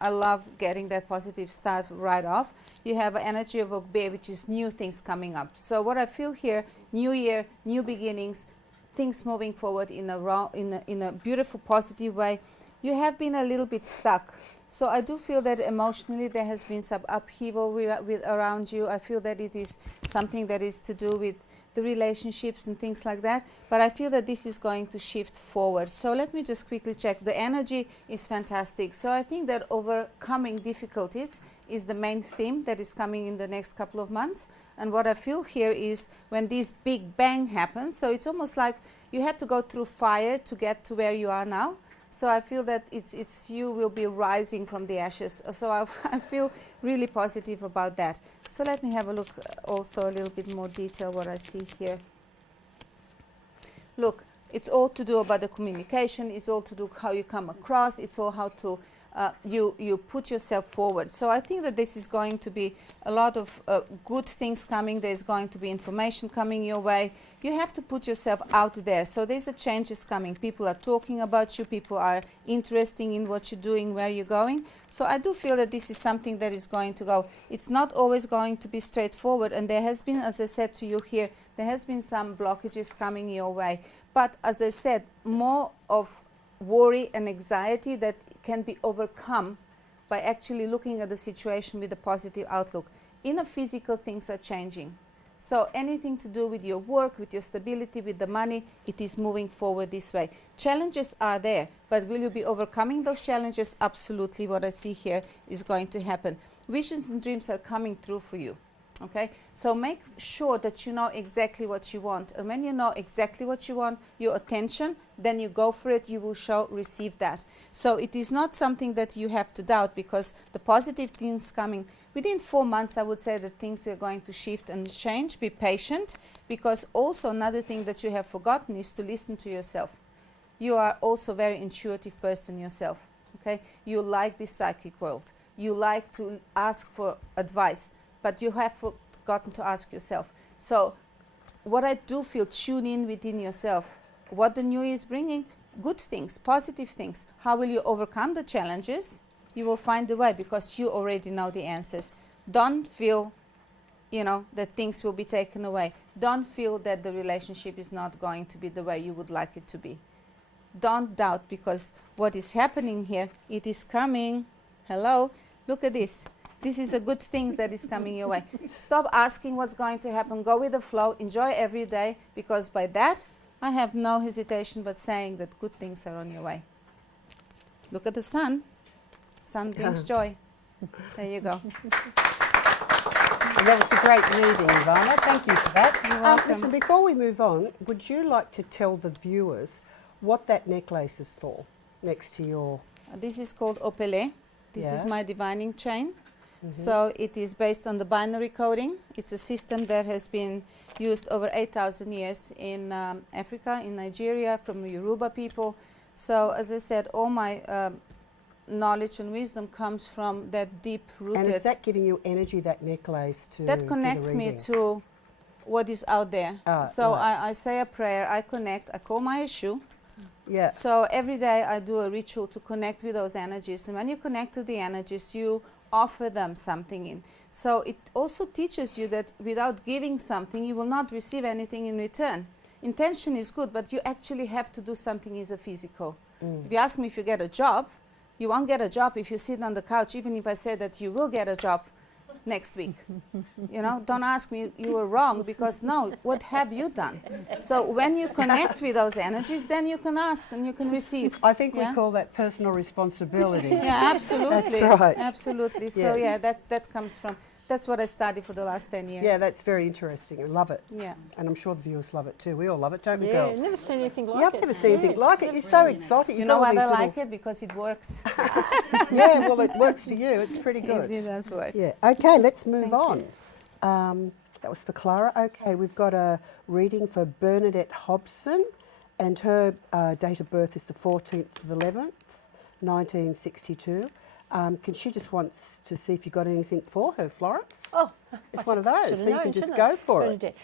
I love getting that positive start right off. You have an energy of a bear, which is new things coming up. So what I feel here, new year, new beginnings, things moving forward in a beautiful, positive way. You have been a little bit stuck. So I do feel that emotionally there has been some upheaval with around you. I feel that it is something that is to do with the relationships and things like that. But I feel that this is going to shift forward. So let me just quickly check. The energy is fantastic. So I think that overcoming difficulties is the main theme that is coming in the next couple of months. And what I feel here is when this big bang happens, so it's almost like you had to go through fire to get to where you are now. So I feel that it's you will be rising from the ashes. So I feel really positive about that. So let me have a look also a little bit more detail what I see here. Look, it's all to do about the communication. It's all to do how you come across. It's all how to you put yourself forward. So I think that this is going to be a lot of good things coming. There's going to be information coming your way. You have to put yourself out there. So there's a changes coming. People are talking about you. People are interested in what you're doing, where you're going. So I do feel that this is something that is going to go. It's not always going to be straightforward. And there has been, as I said to you here, there has been some blockages coming your way. But as I said, more of worry and anxiety that can be overcome by actually looking at the situation with a positive outlook. Inner physical things are changing. So anything to do with your work, with your stability, with the money, it is moving forward this way. Challenges are there, but will you be overcoming those challenges? Absolutely. What I see here is going to happen. Visions and dreams are coming through for you. Okay, so make sure that you know exactly what you want. And when you know exactly what you want, your attention, then you go for it, you will receive that. So it is not something that you have to doubt, because the positive things coming, within 4 months, I would say that things are going to shift and change. Be patient, because also another thing that you have forgotten is to listen to yourself. You are also a very intuitive person yourself. Okay, you like this psychic world. You like to ask for advice. But you have forgotten to ask yourself. So what I do feel, tune in within yourself. What the new year is bringing, good things, positive things. How will you overcome the challenges? You will find the way, because you already know the answers. Don't feel, that things will be taken away. Don't feel that the relationship is not going to be the way you would like it to be. Don't doubt, because what is happening here, it is coming. Hello, look at this. This is a good thing that is coming your way. Stop asking what's going to happen. Go with the flow. Enjoy every day, because by that, I have no hesitation but saying that good things are on your way. Look at the sun. Sun brings joy. There you go. That was a great reading, Ivana. Thank you for that. You're welcome. Listen, before we move on, would you like to tell the viewers what that necklace is for, next to your... This is called Opele. This is my divining chain. So it is based on the binary coding. It's a system that has been used over 8,000 years in Africa, in Nigeria, from Yoruba people. So as I said, all my knowledge and wisdom comes from that deep-rooted. And is that giving you energy, that necklace, to that connects do the me reading? to what is out there. So right. I say a prayer, I connect, I call my issue. Yeah. So every day I do a ritual to connect with those energies. And when you connect to the energies, you offer them something in. So it also teaches you that without giving something, you will not receive anything in return. Intention is good, but you actually have to do something as a physical. If you ask me if you get a job, you won't get a job if you sit on the couch, even if I say that you will get a job next week. You know, don't ask me, you were wrong, because no, what have you done? So when you connect with those energies, then you can ask and you can receive. I think we call that personal responsibility. Yeah, absolutely. That's right. Absolutely. So Yes. yeah, that comes from, that's what I studied for the last 10 years. Yeah, that's very interesting. I love it. Yeah. And I'm sure the viewers love it too. We all love it, don't we, Yeah, girls? never seen anything like Yeah, it. I've never seen anything like it. You're so exotic. You You've know got all why I these like little- it? Because it works. Yeah, well, it works for you. It's pretty good. It does work. Yeah. Okay, let's move Thank on. you. That was for Clara. Okay, we've got a reading for Bernadette Hobson, and her date of birth is the 14th of the 11th, 1962. Can she just wants to see if you got anything for her, Florence? Oh, it's I one of should- those, should've so you known, can just shouldn't go I? for it. Bernadette.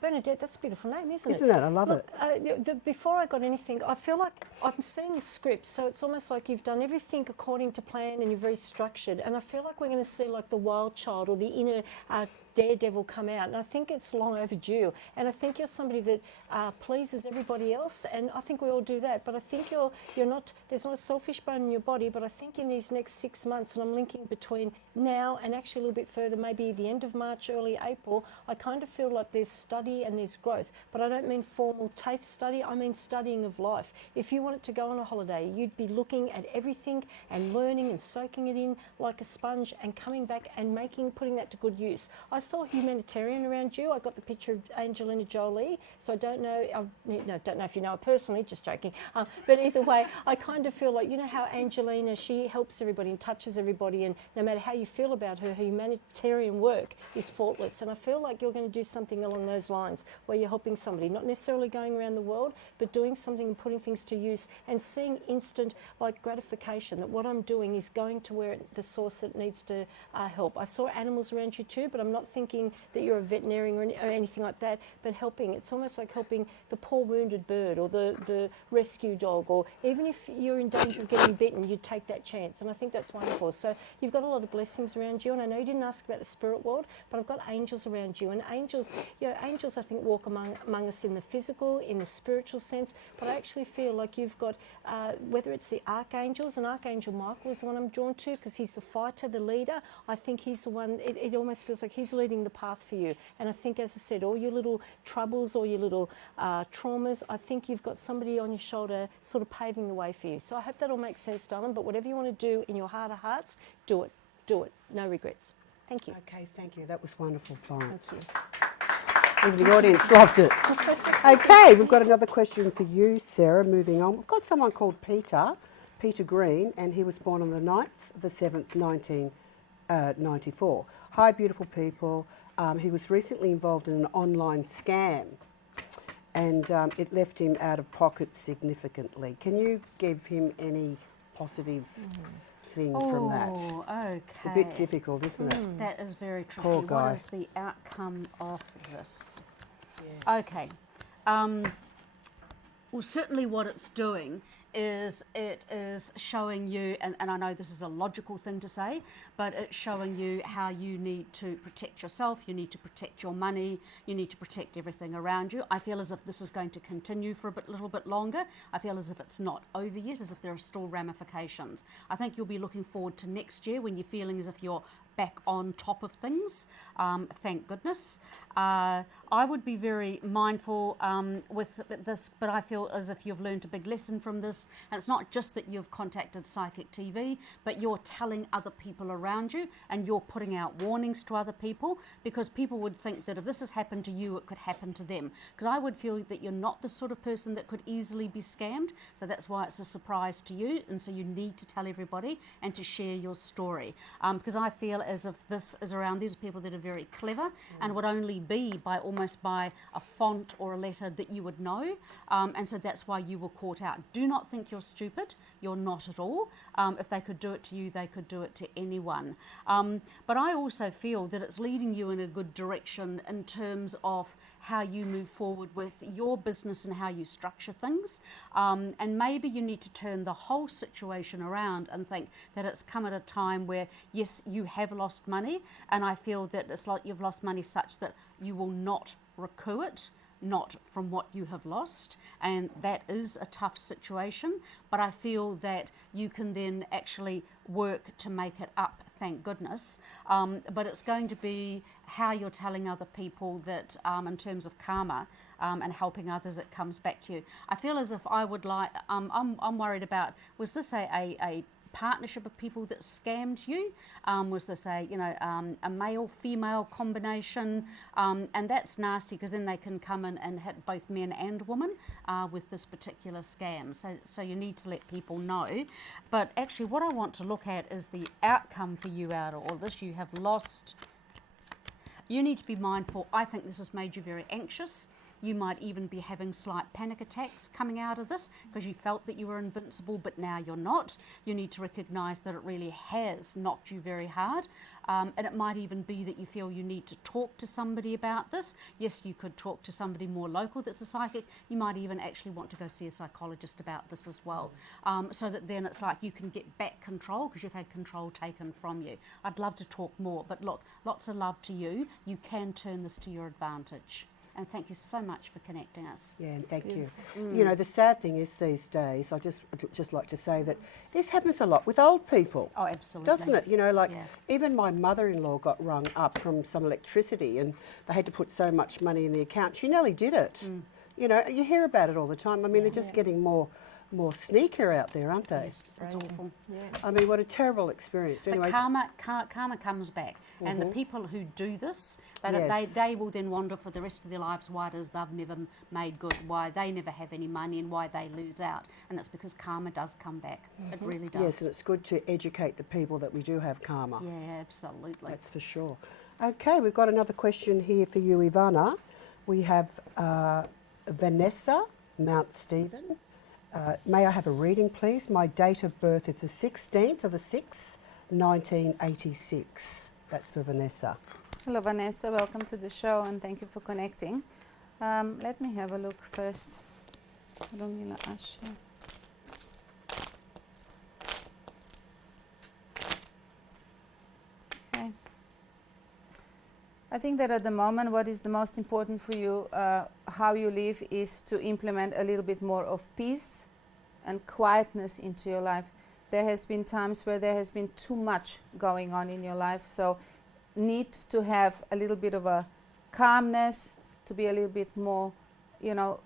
Bernadette, that's a beautiful name, isn't it? Isn't it? I love Look, it. Before I got anything, I feel like I'm seeing a script, so it's almost like you've done everything according to plan and you're very structured. And I feel like we're going to see like the wild child or the inner daredevil come out, and I think it's long overdue. And I think you're somebody that pleases everybody else, and I think we all do that. But I think you're not. There's not a selfish bone in your body. But I think in these next 6 months, and I'm linking between now and actually a little bit further, maybe the end of March, early April, I kind of feel like there's study and there's growth. But I don't mean formal TAFE study. I mean studying of life. If you wanted to go on a holiday, you'd be looking at everything and learning and soaking it in like a sponge and coming back and putting that to good use. I saw humanitarian around you. I got the picture of Angelina Jolie, so I don't know. Don't know if you know her personally. Just joking. But either way, I kind of feel like, you know how Angelina, she helps everybody and touches everybody, and no matter how you feel about her humanitarian work is faultless. And I feel like you're going to do something along those lines, where you're helping somebody, not necessarily going around the world, but doing something and putting things to use and seeing instant like gratification that what I'm doing is going to where the source that needs to help. I saw animals around you too, but I'm not thinking that you're a veterinarian or anything like that, but helping. It's almost like helping the poor wounded bird or the rescue dog, or even if you're in danger of getting bitten, you take that chance. And I think that's wonderful. So you've got a lot of blessings around you, and I know you didn't ask about the spirit world, but I've got angels around you. And angels, angels I think walk among us in the physical, in the spiritual sense, but I actually feel like you've got, whether it's the archangels, and Archangel Michael is the one I'm drawn to because he's the fighter, the leader. I think he's the one, it almost feels like he's leading the path for you. And I think, as I said, all your little troubles or your little traumas, I think you've got somebody on your shoulder sort of paving the way for you. So I hope that all makes sense, darling, but whatever you want to do in your heart of hearts, do it. Do it. No regrets. Thank you. Okay, thank you. That was wonderful, Florence. Thank you. The audience loved it. Okay, we've got another question for you, Sarah. Moving on. We've got someone called Peter Green, and he was born on the 9th of the 7th, 1994. Hi, beautiful people. He was recently involved in an online scam, and it left him out of pocket significantly. Can you give him any positive thing from that? Okay. It's a bit difficult, isn't it? That is very tricky. Poor guy. What is the outcome of this? Yes. Okay. Well, certainly what it's doing is it is showing you, and I know this is a logical thing to say, but it's showing you how you need to protect yourself, you need to protect your money, you need to protect everything around you. I feel as if this is going to continue for a little bit longer. I feel as if it's not over yet, as if there are still ramifications. I think you'll be looking forward to next year when you're feeling as if you're back on top of things, thank goodness. I would be very mindful with this, but I feel as if you've learned a big lesson from this. And it's not just that you've contacted Psychic TV, but you're telling other people around you, and you're putting out warnings to other people, because people would think that if this has happened to you, it could happen to them. Because I would feel that you're not the sort of person that could easily be scammed, so that's why it's a surprise to you, and so you need to tell everybody and to share your story. Because I feel as if this is around, these are people that are very clever and would only be by almost by a font or a letter that you would know, and so that's why you were caught out. Do not think you're stupid, you're not at all. If they could do it to you, they could do it to anyone. But I also feel that it's leading you in a good direction in terms of how you move forward with your business and how you structure things. And maybe you need to turn the whole situation around and think that it's come at a time where, yes, you have lost money, and I feel that it's like you've lost money such that you will not recoup it, not from what you have lost, and that is a tough situation, but I feel that you can then actually work to make it up, thank goodness. But it's going to be how you're telling other people that in terms of karma and helping others, it comes back to you. I feel as if I would like, I'm worried about, was this a partnership of people that scammed you? Was this a male-female combination? And that's nasty, because then they can come in and hit both men and women with this particular scam. So you need to let people know. But actually what I want to look at is the outcome for you out of all this. You have lost. You need to be mindful. I think this has made you very anxious. You might even be having slight panic attacks coming out of this because you felt that you were invincible, but now you're not. You need to recognise that it really has knocked you very hard. And it might even be that you feel you need to talk to somebody about this. Yes, you could talk to somebody more local that's a psychic. You might even actually want to go see a psychologist about this as well. So that then it's like you can get back control because you've had control taken from you. I'd love to talk more, but look, lots of love to you. You can turn this to your advantage. And thank you so much for connecting us. Yeah, and thank you. Mm. You know, the sad thing is these days, I'd just like to say that this happens a lot with old people. Oh, absolutely. Doesn't it? You know, like even my mother-in-law got rung up from some electricity and they had to put so much money in the account. She nearly did it. Mm. You know, you hear about it all the time. I mean, they're just getting more sneaker out there, aren't they? Yes, it's awful. Yeah. I mean, what a terrible experience. But Anyway, karma comes back, and the people who do this, they will then wonder for the rest of their lives why it is they've never made good, why they never have any money, and why they lose out. And it's because karma does come back. It really does. Yes, and it's good to educate the people that we do have karma. Yeah, absolutely. That's for sure. Okay, we've got another question here for you, Ivana. We have Vanessa, Mount Stephen. May I have a reading, please? My date of birth is the 16th of the 6th, 1986. That's for Vanessa. Hello, Vanessa. Welcome to the show, and thank you for connecting. Let me have a look first. Romila Asha. Okay. I think that at the moment, what is the most important for you, how you live, is to implement a little bit more of peace and quietness into your life. There has been times where there has been too much going on in your life, so need to have a little bit of a calmness, to be a little bit more,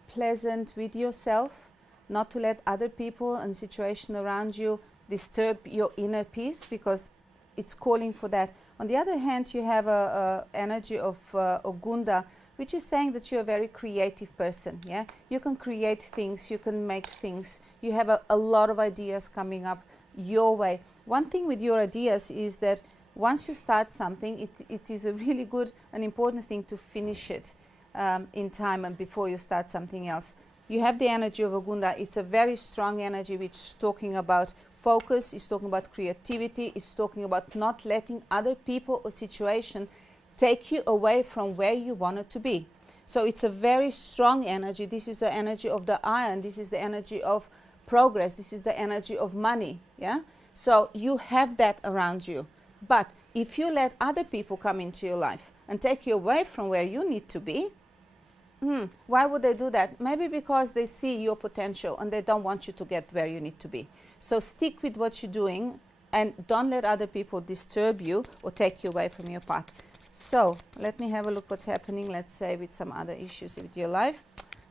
pleasant with yourself, not to let other people and situation around you disturb your inner peace, because it's calling for that. On the other hand, you have a energy of Ogunda, which is saying that you're a very creative person. Yeah, you can create things, you can make things. You have a lot of ideas coming up your way. One thing with your ideas is that once you start something, it is a really good and important thing to finish it in time and before you start something else. You have the energy of Ogunda. It's a very strong energy which is talking about focus, it's talking about creativity, it's talking about not letting other people or situation take you away from where you wanted to be. So it's a very strong energy. This is the energy of the iron. This is the energy of progress. This is the energy of money. Yeah. So you have that around you. But if you let other people come into your life and take you away from where you need to be, why would they do that? Maybe because they see your potential and they don't want you to get where you need to be. So stick with what you're doing and don't let other people disturb you or take you away from your path. So let me have a look what's happening, let's say, with some other issues with your life.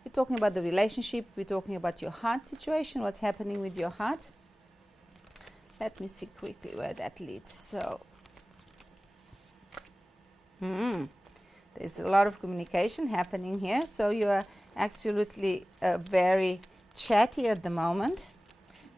We're talking about the relationship. We're talking about your heart situation, what's happening with your heart. Let me see quickly where that leads. So, there's a lot of communication happening here. So you are absolutely very chatty at the moment.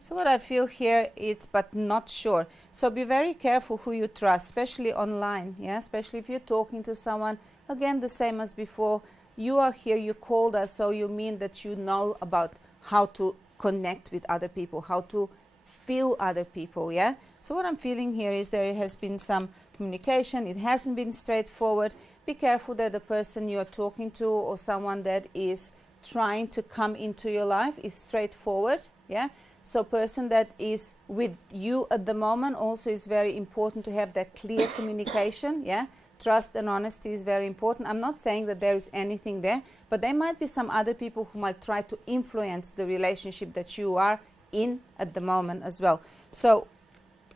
So what I feel here is but not sure. So be very careful who you trust, especially online, yeah? Especially if you're talking to someone. Again, the same as before. You are here, you called us, so you mean that you know about how to connect with other people, how to feel other people, yeah? So what I'm feeling here is there has been some communication. It hasn't been straightforward. Be careful that the person you're talking to or someone that is trying to come into your life is straightforward, yeah? So person that is with you at the moment also is very important to have that clear communication, yeah? Trust and honesty is very important. I'm not saying that there is anything there, but there might be some other people who might try to influence the relationship that you are in at the moment as well. So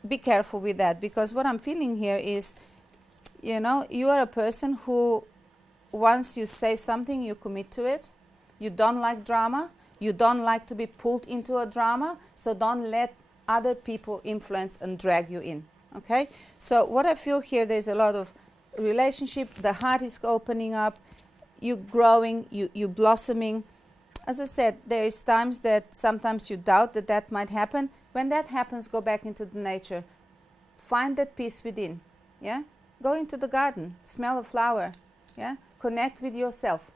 be careful with that, because what I'm feeling here is, you know, you are a person who, once you say something, you commit to it. You don't like drama. You don't like to be pulled into a drama, so don't let other people influence and drag you in, okay? So what I feel here, there's a lot of relationship, the heart is opening up, you growing, you blossoming. As I said, there is times that sometimes you doubt that that might happen. When that happens, go back into the nature. Find that peace within, yeah? Go into the garden, smell a flower, yeah? Connect with yourself,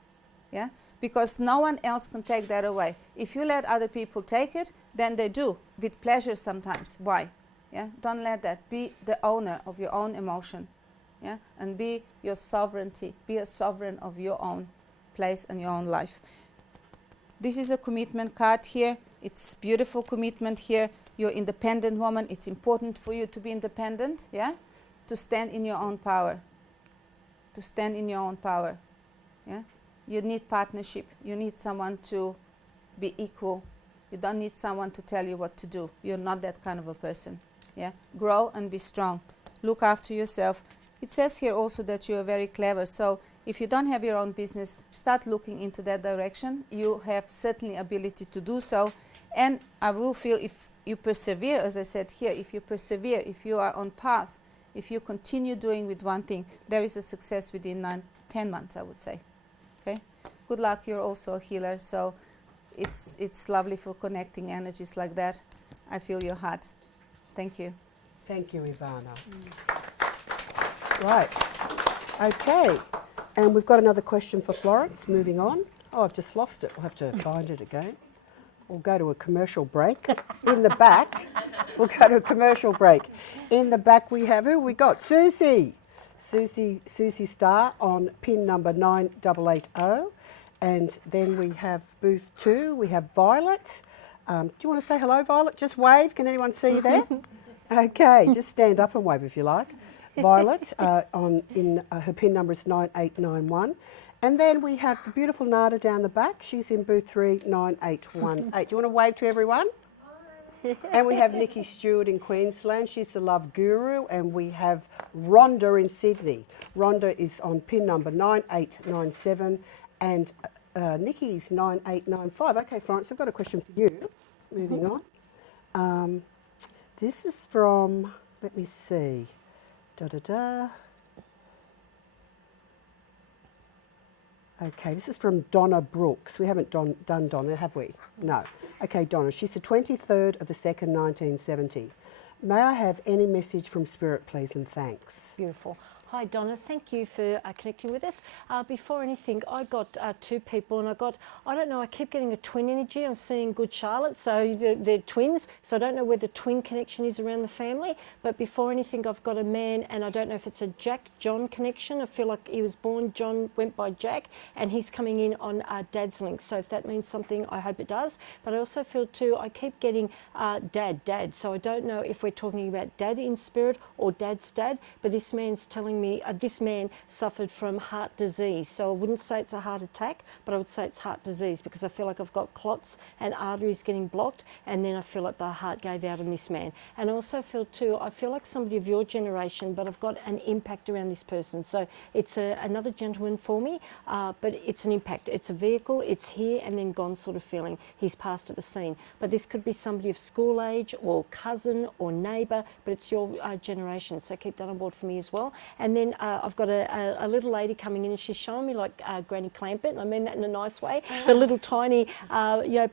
yeah? Because no one else can take that away. If you let other people take it, then they do, with pleasure sometimes. Why? Yeah? Don't let that. Be the owner of your own emotion, yeah? And be your sovereignty. Be a sovereign of your own place and your own life. This is a commitment card here. It's beautiful commitment here. You're an independent woman. It's important for you to be independent, yeah? To stand in your own power. To stand in your own power, yeah? You need partnership. You need someone to be equal. You don't need someone to tell you what to do. You're not that kind of a person. Yeah? Grow and be strong. Look after yourself. It says here also that you are very clever. So if you don't have your own business, start looking into that direction. You have certainly ability to do so. And I will feel if you persevere, as I said here, if you persevere, if you are on path, if you continue doing with one thing, there is a success within 10 months, I would say. Okay? Good luck. You're also a healer, so it's lovely for connecting energies like that. I feel your heart. Thank you. Thank you, Ivana. Right. Okay. And we've got another question for Florence. Moving on. Oh, I've just lost it. We'll have to find it again. We'll go to a commercial break. In the back, we'll go to a commercial break. In the back we have, who we got? Susie. Susie Starr on pin number 9880. And then we have booth 2, we have Violet. Do you want to say hello, Violet? Just wave. Can anyone see you there? Okay, just stand up and wave if you like. Violet, her pin number is 9891. And then we have the beautiful Nada down the back. She's in booth 3, 9818. Do you want to wave to everyone? And we have Nikki Stewart in Queensland. She's the love guru. And we have Rhonda in Sydney. Rhonda is on pin number 9897 and Nikki's 9895. Okay, Florence, I've got a question for you. Moving on. This is from, let me see. Okay, this is from Donna Brooks. We haven't done Donna, have we? No. Okay, Donna. She's the 23rd of the 2nd, 1970. May I have any message from Spirit, please, and thanks. Beautiful. Hi Donna, thank you for connecting with us. Before anything, I got 2 people and I don't know, I keep getting a twin energy. I'm seeing Good Charlotte, so they're twins, so I don't know where the twin connection is around the family. But before anything, I've got a man, and I don't know if it's a Jack-John connection. I feel like he was born, John went by Jack, and he's coming in on Dad's link. So if that means something, I hope it does. But I also feel too, I keep getting Dad. So I don't know if we're talking about Dad in spirit or Dad's dad, but this man's telling me this man suffered from heart disease. So I wouldn't say it's a heart attack, but I would say it's heart disease, because I feel like I've got clots and arteries getting blocked, and then I feel like the heart gave out on this man. And I also feel too, I feel like somebody of your generation, but I've got an impact around this person. So it's another gentleman for me, but it's an impact. It's a vehicle, it's here and then gone sort of feeling. He's passed at the scene. But this could be somebody of school age or cousin or neighbour, but it's your generation. So keep that on board for me as well. And then I've got a little lady coming in, and she's showing me like Granny Clampett, and I mean that in a nice way. The little tiny,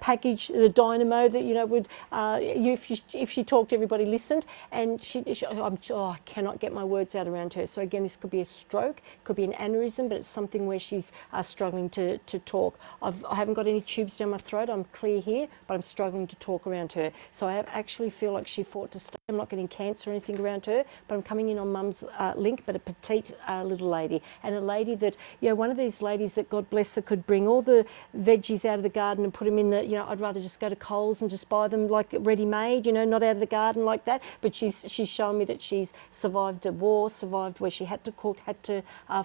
package, the dynamo that would, if she talked, everybody listened. And I cannot get my words out around her. So again, this could be a stroke, could be an aneurysm, but it's something where she's struggling to talk. I haven't got any tubes down my throat. I'm clear here, but I'm struggling to talk around her. So I actually feel like she fought to stay. I'm not getting cancer or anything around her, but I'm coming in on Mum's link, but a petite little lady, and a lady that, one of these ladies that God bless her could bring all the veggies out of the garden and put them in the, I'd rather just go to Coles and just buy them like ready-made, not out of the garden like that. But she's shown me that she's survived a war, survived where she had to cook, had to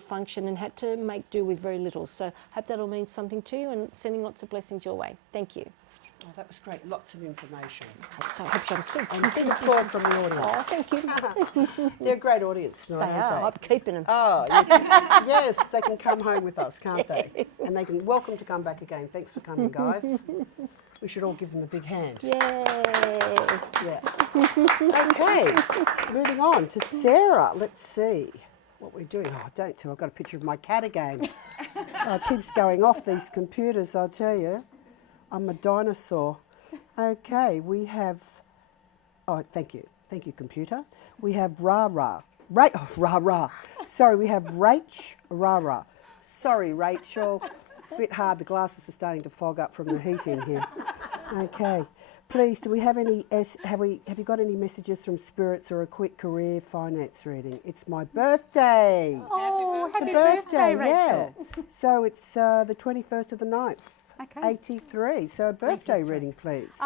function, and had to make do with very little. So I hope that all means something to you, and sending lots of blessings your way. Thank you. Oh, that was great. Lots of information. So I hope I'm still. And big applause from the audience. Oh, thank you. They're a great audience tonight, They aren't are. they? I'm keeping them. Oh, yes. Yes, they can come home with us, can't they? And they can welcome to come back again. Thanks for coming, guys. We should all give them a big hand. Yay. Yeah. Okay, moving on to Sarah. Let's see what we're doing. Oh, don't tell. I've got a picture of my cat again. It keeps going off, these computers, I'll tell you. I'm a dinosaur. Okay, we have... Oh, thank you. Thank you, computer. We have Ra-Ra. Ra-Ra. Sorry, we have Rach Ra-Ra. Sorry, Rachel. It's a bit hard. The glasses are starting to fog up from the heat in here. Okay. Please, do we have any... Have you got any messages from spirits or a quick career finance reading? It's my birthday. Oh, happy birthday, Rachel. yeah. So it's the 21st of the 9th. Okay. 83. So a birthday reading, please.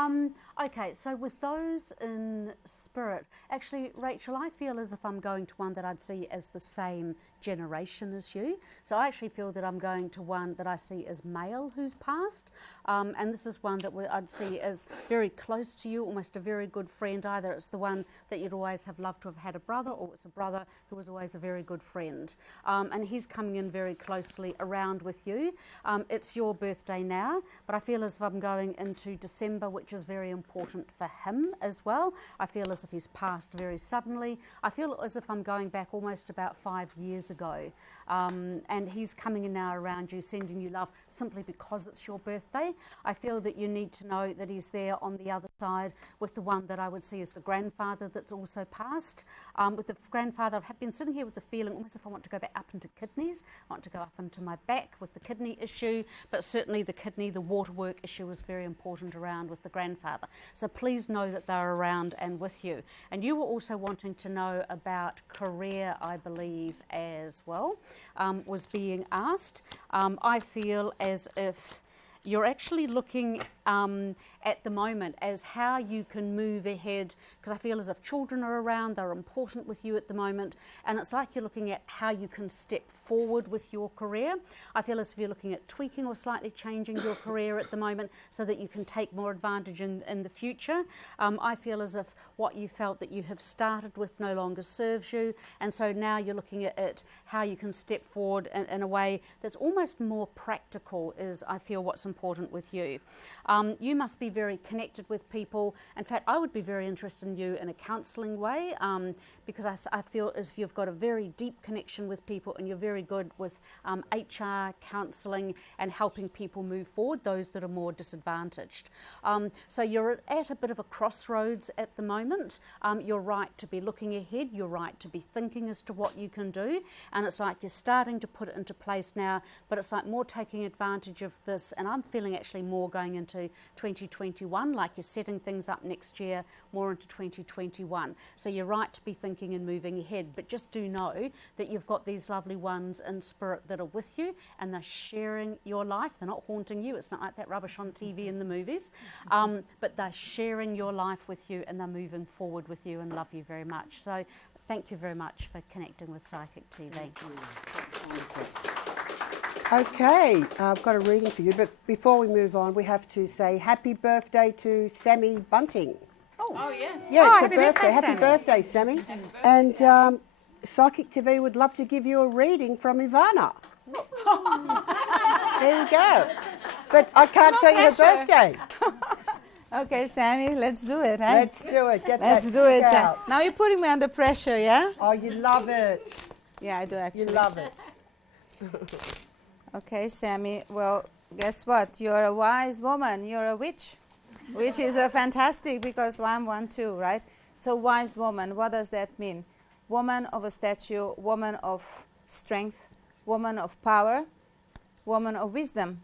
Okay, so with those in spirit, actually, Rachel, I feel as if I'm going to one that I'd see as the same generation as you. So I actually feel that I'm going to one that I see as male who's passed. And this is one that I'd see as very close to you, almost a very good friend. Either it's the one that you'd always have loved to have had a brother, or it's a brother who was always a very good friend. And he's coming in very closely around with you. It's your birthday now, but I feel as if I'm going into December, which is very important for him as well. I feel as if he's passed very suddenly. I feel as if I'm going back almost about 5 years ago. And he's coming in now around you, sending you love simply because it's your birthday. I feel that you need to know that he's there on the other side with the one that I would see as the grandfather that's also passed. With the grandfather, I've been sitting here with the feeling almost if I want to go back up into kidneys. I want to go up into my back with the kidney issue, but certainly the kidney, the waterwork issue was very important around with the grandfather. So please know that they're around and with you. And you were also wanting to know about career, I believe, as well, was being asked. I feel as if you're actually looking at the moment as how you can move ahead, because I feel as if children are around, they're important with you at the moment, and it's like you're looking at how you can step forward with your career. I feel as if you're looking at tweaking or slightly changing your career at the moment so that you can take more advantage in the future. I feel as if what you felt that you have started with no longer serves you, and so now you're looking at how you can step forward in a way that's almost more practical, is I feel what's important with you. You must be very connected with people. In fact, I would be very interested in you in a counselling way, because I feel as if you've got a very deep connection with people and you're very good with HR, counselling and helping people move forward, those that are more disadvantaged. So you're at a bit of a crossroads at the moment. You're right to be looking ahead, you're right to be thinking as to what you can do, and it's like you're starting to put it into place now, but it's like more taking advantage of this, and I'm feeling actually more going into 2021, like you're setting things up next year more into 2021. So you're right to be thinking and moving ahead, but just do know that you've got these lovely ones in spirit that are with you and they're sharing your life. They're not haunting you. It's not like that rubbish on TV in the movies, but they're sharing your life with you and they're moving forward with you and love you very much. So thank you very much for connecting with Psychic TV. Okay, I've got a reading for you, but before we move on, we have to say happy birthday to Sammy Bunting. Oh yes. Yeah, it's happy a birthday. Happy Sammy. birthday, Sammy. And Psychic TV would love to give you a reading from Ivana. There you go. But I can't tell you her birthday. Okay, Sammy, let's do it, Let's do it. Get let's that do it. out. Now you're putting me under pressure, yeah? Oh, you love it. Yeah, I do actually. You love it. Okay, Sammy. Well, guess what? You're a wise woman. You're a witch, which is fantastic because 1, 1, 2, right? So wise woman, what does that mean? Woman of a stature, woman of strength, woman of power, woman of wisdom.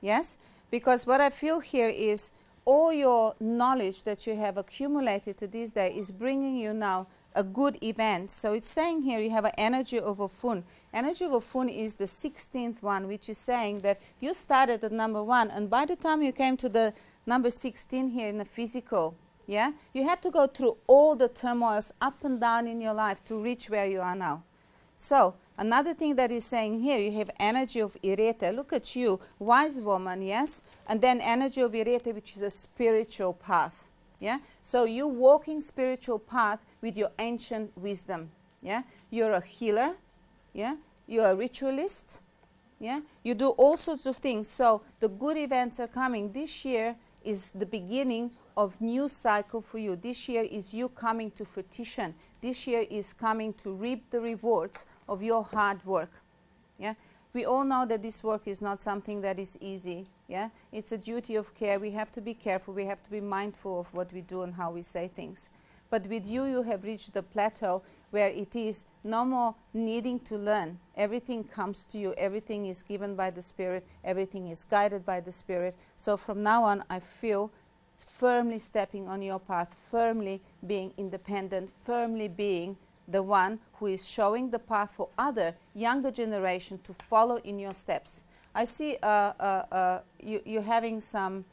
Yes? Because what I feel here is all your knowledge that you have accumulated to this day is bringing you now a good event. So it's saying here you have an energy of a Fun. Energy of a Fun is the 16th one, which is saying that you started at number 1, and by the time you came to the number 16 here in the physical, yeah, you had to go through all the turmoils up and down in your life to reach where you are now. So another thing that is saying here, you have energy of Irete. Look at you, wise woman, yes? And then energy of Irete, which is a spiritual path. Yeah? So you walking spiritual path with your ancient wisdom. Yeah? You're a healer. Yeah? You're a ritualist. Yeah? You do all sorts of things. So the good events are coming. This year is the beginning of new cycle for you. This year is you coming to fruition. This year is coming to reap the rewards of your hard work. Yeah? We all know that this work is not something that is easy. Yeah? It's a duty of care. We have to be careful. We have to be mindful of what we do and how we say things. But with you, you have reached the plateau where it is no more needing to learn. Everything comes to you. Everything is given by the Spirit. Everything is guided by the Spirit. So from now on, I feel firmly stepping on your path, firmly being independent, firmly being the one who is showing the path for other younger generation to follow in your steps. I see you having some,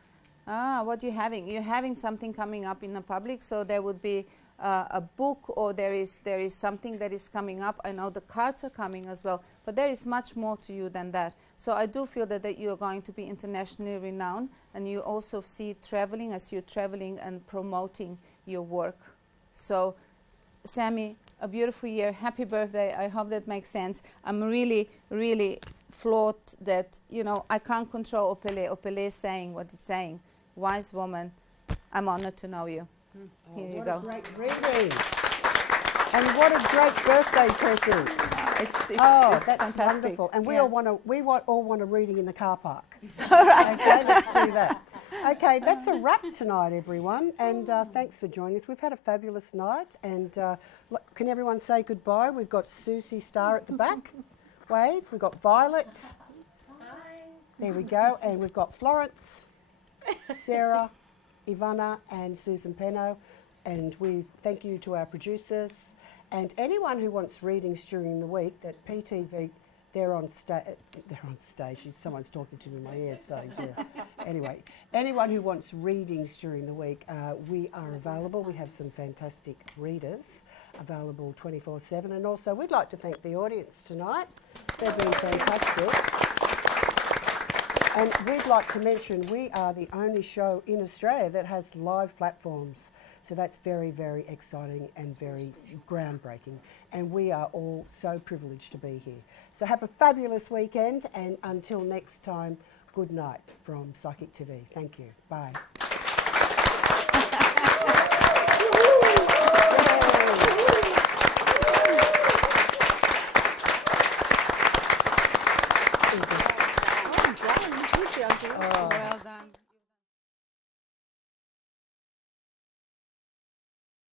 what are you having? You're having something coming up in the public, so there would be a book, or there is something that is coming up. I know the cards are coming as well, but there is much more to you than that. So I do feel that you are going to be internationally renowned, and you also see traveling, I see you traveling and promoting your work. So Sammy, a beautiful year, happy birthday. I hope that makes sense. I'm really, really floored that, you know, I can't control Opele. Opele is saying what it's saying. Wise woman, I'm honored to know you. Here you go. What a great reading. And what a great birthday present. It's that's fantastic. Wonderful. And we Yeah. all want a reading in the car park. All right. Okay, let's do that. Okay, that's a wrap tonight, everyone. And thanks for joining us. We've had a fabulous night. And can everyone say goodbye? We've got Susie Starr at the back. Wave. We've got Violet. Hi. There we go. And we've got Florence, Sarah, Ivana and Susan Penno. And we thank you to our producers. And anyone who wants readings during the week, that PTV, they're on stage. Someone's talking to me in my ear saying, yeah. Anyway, anyone who wants readings during the week, we are available. We have some fantastic readers available 24/7. And also, we'd like to thank the audience tonight. They've been fantastic. And we'd like to mention we are the only show in Australia that has live platforms. So that's very, very exciting and very groundbreaking. And we are all so privileged to be here. So have a fabulous weekend, and until next time, good night from Psychic TV. Thank you. Bye.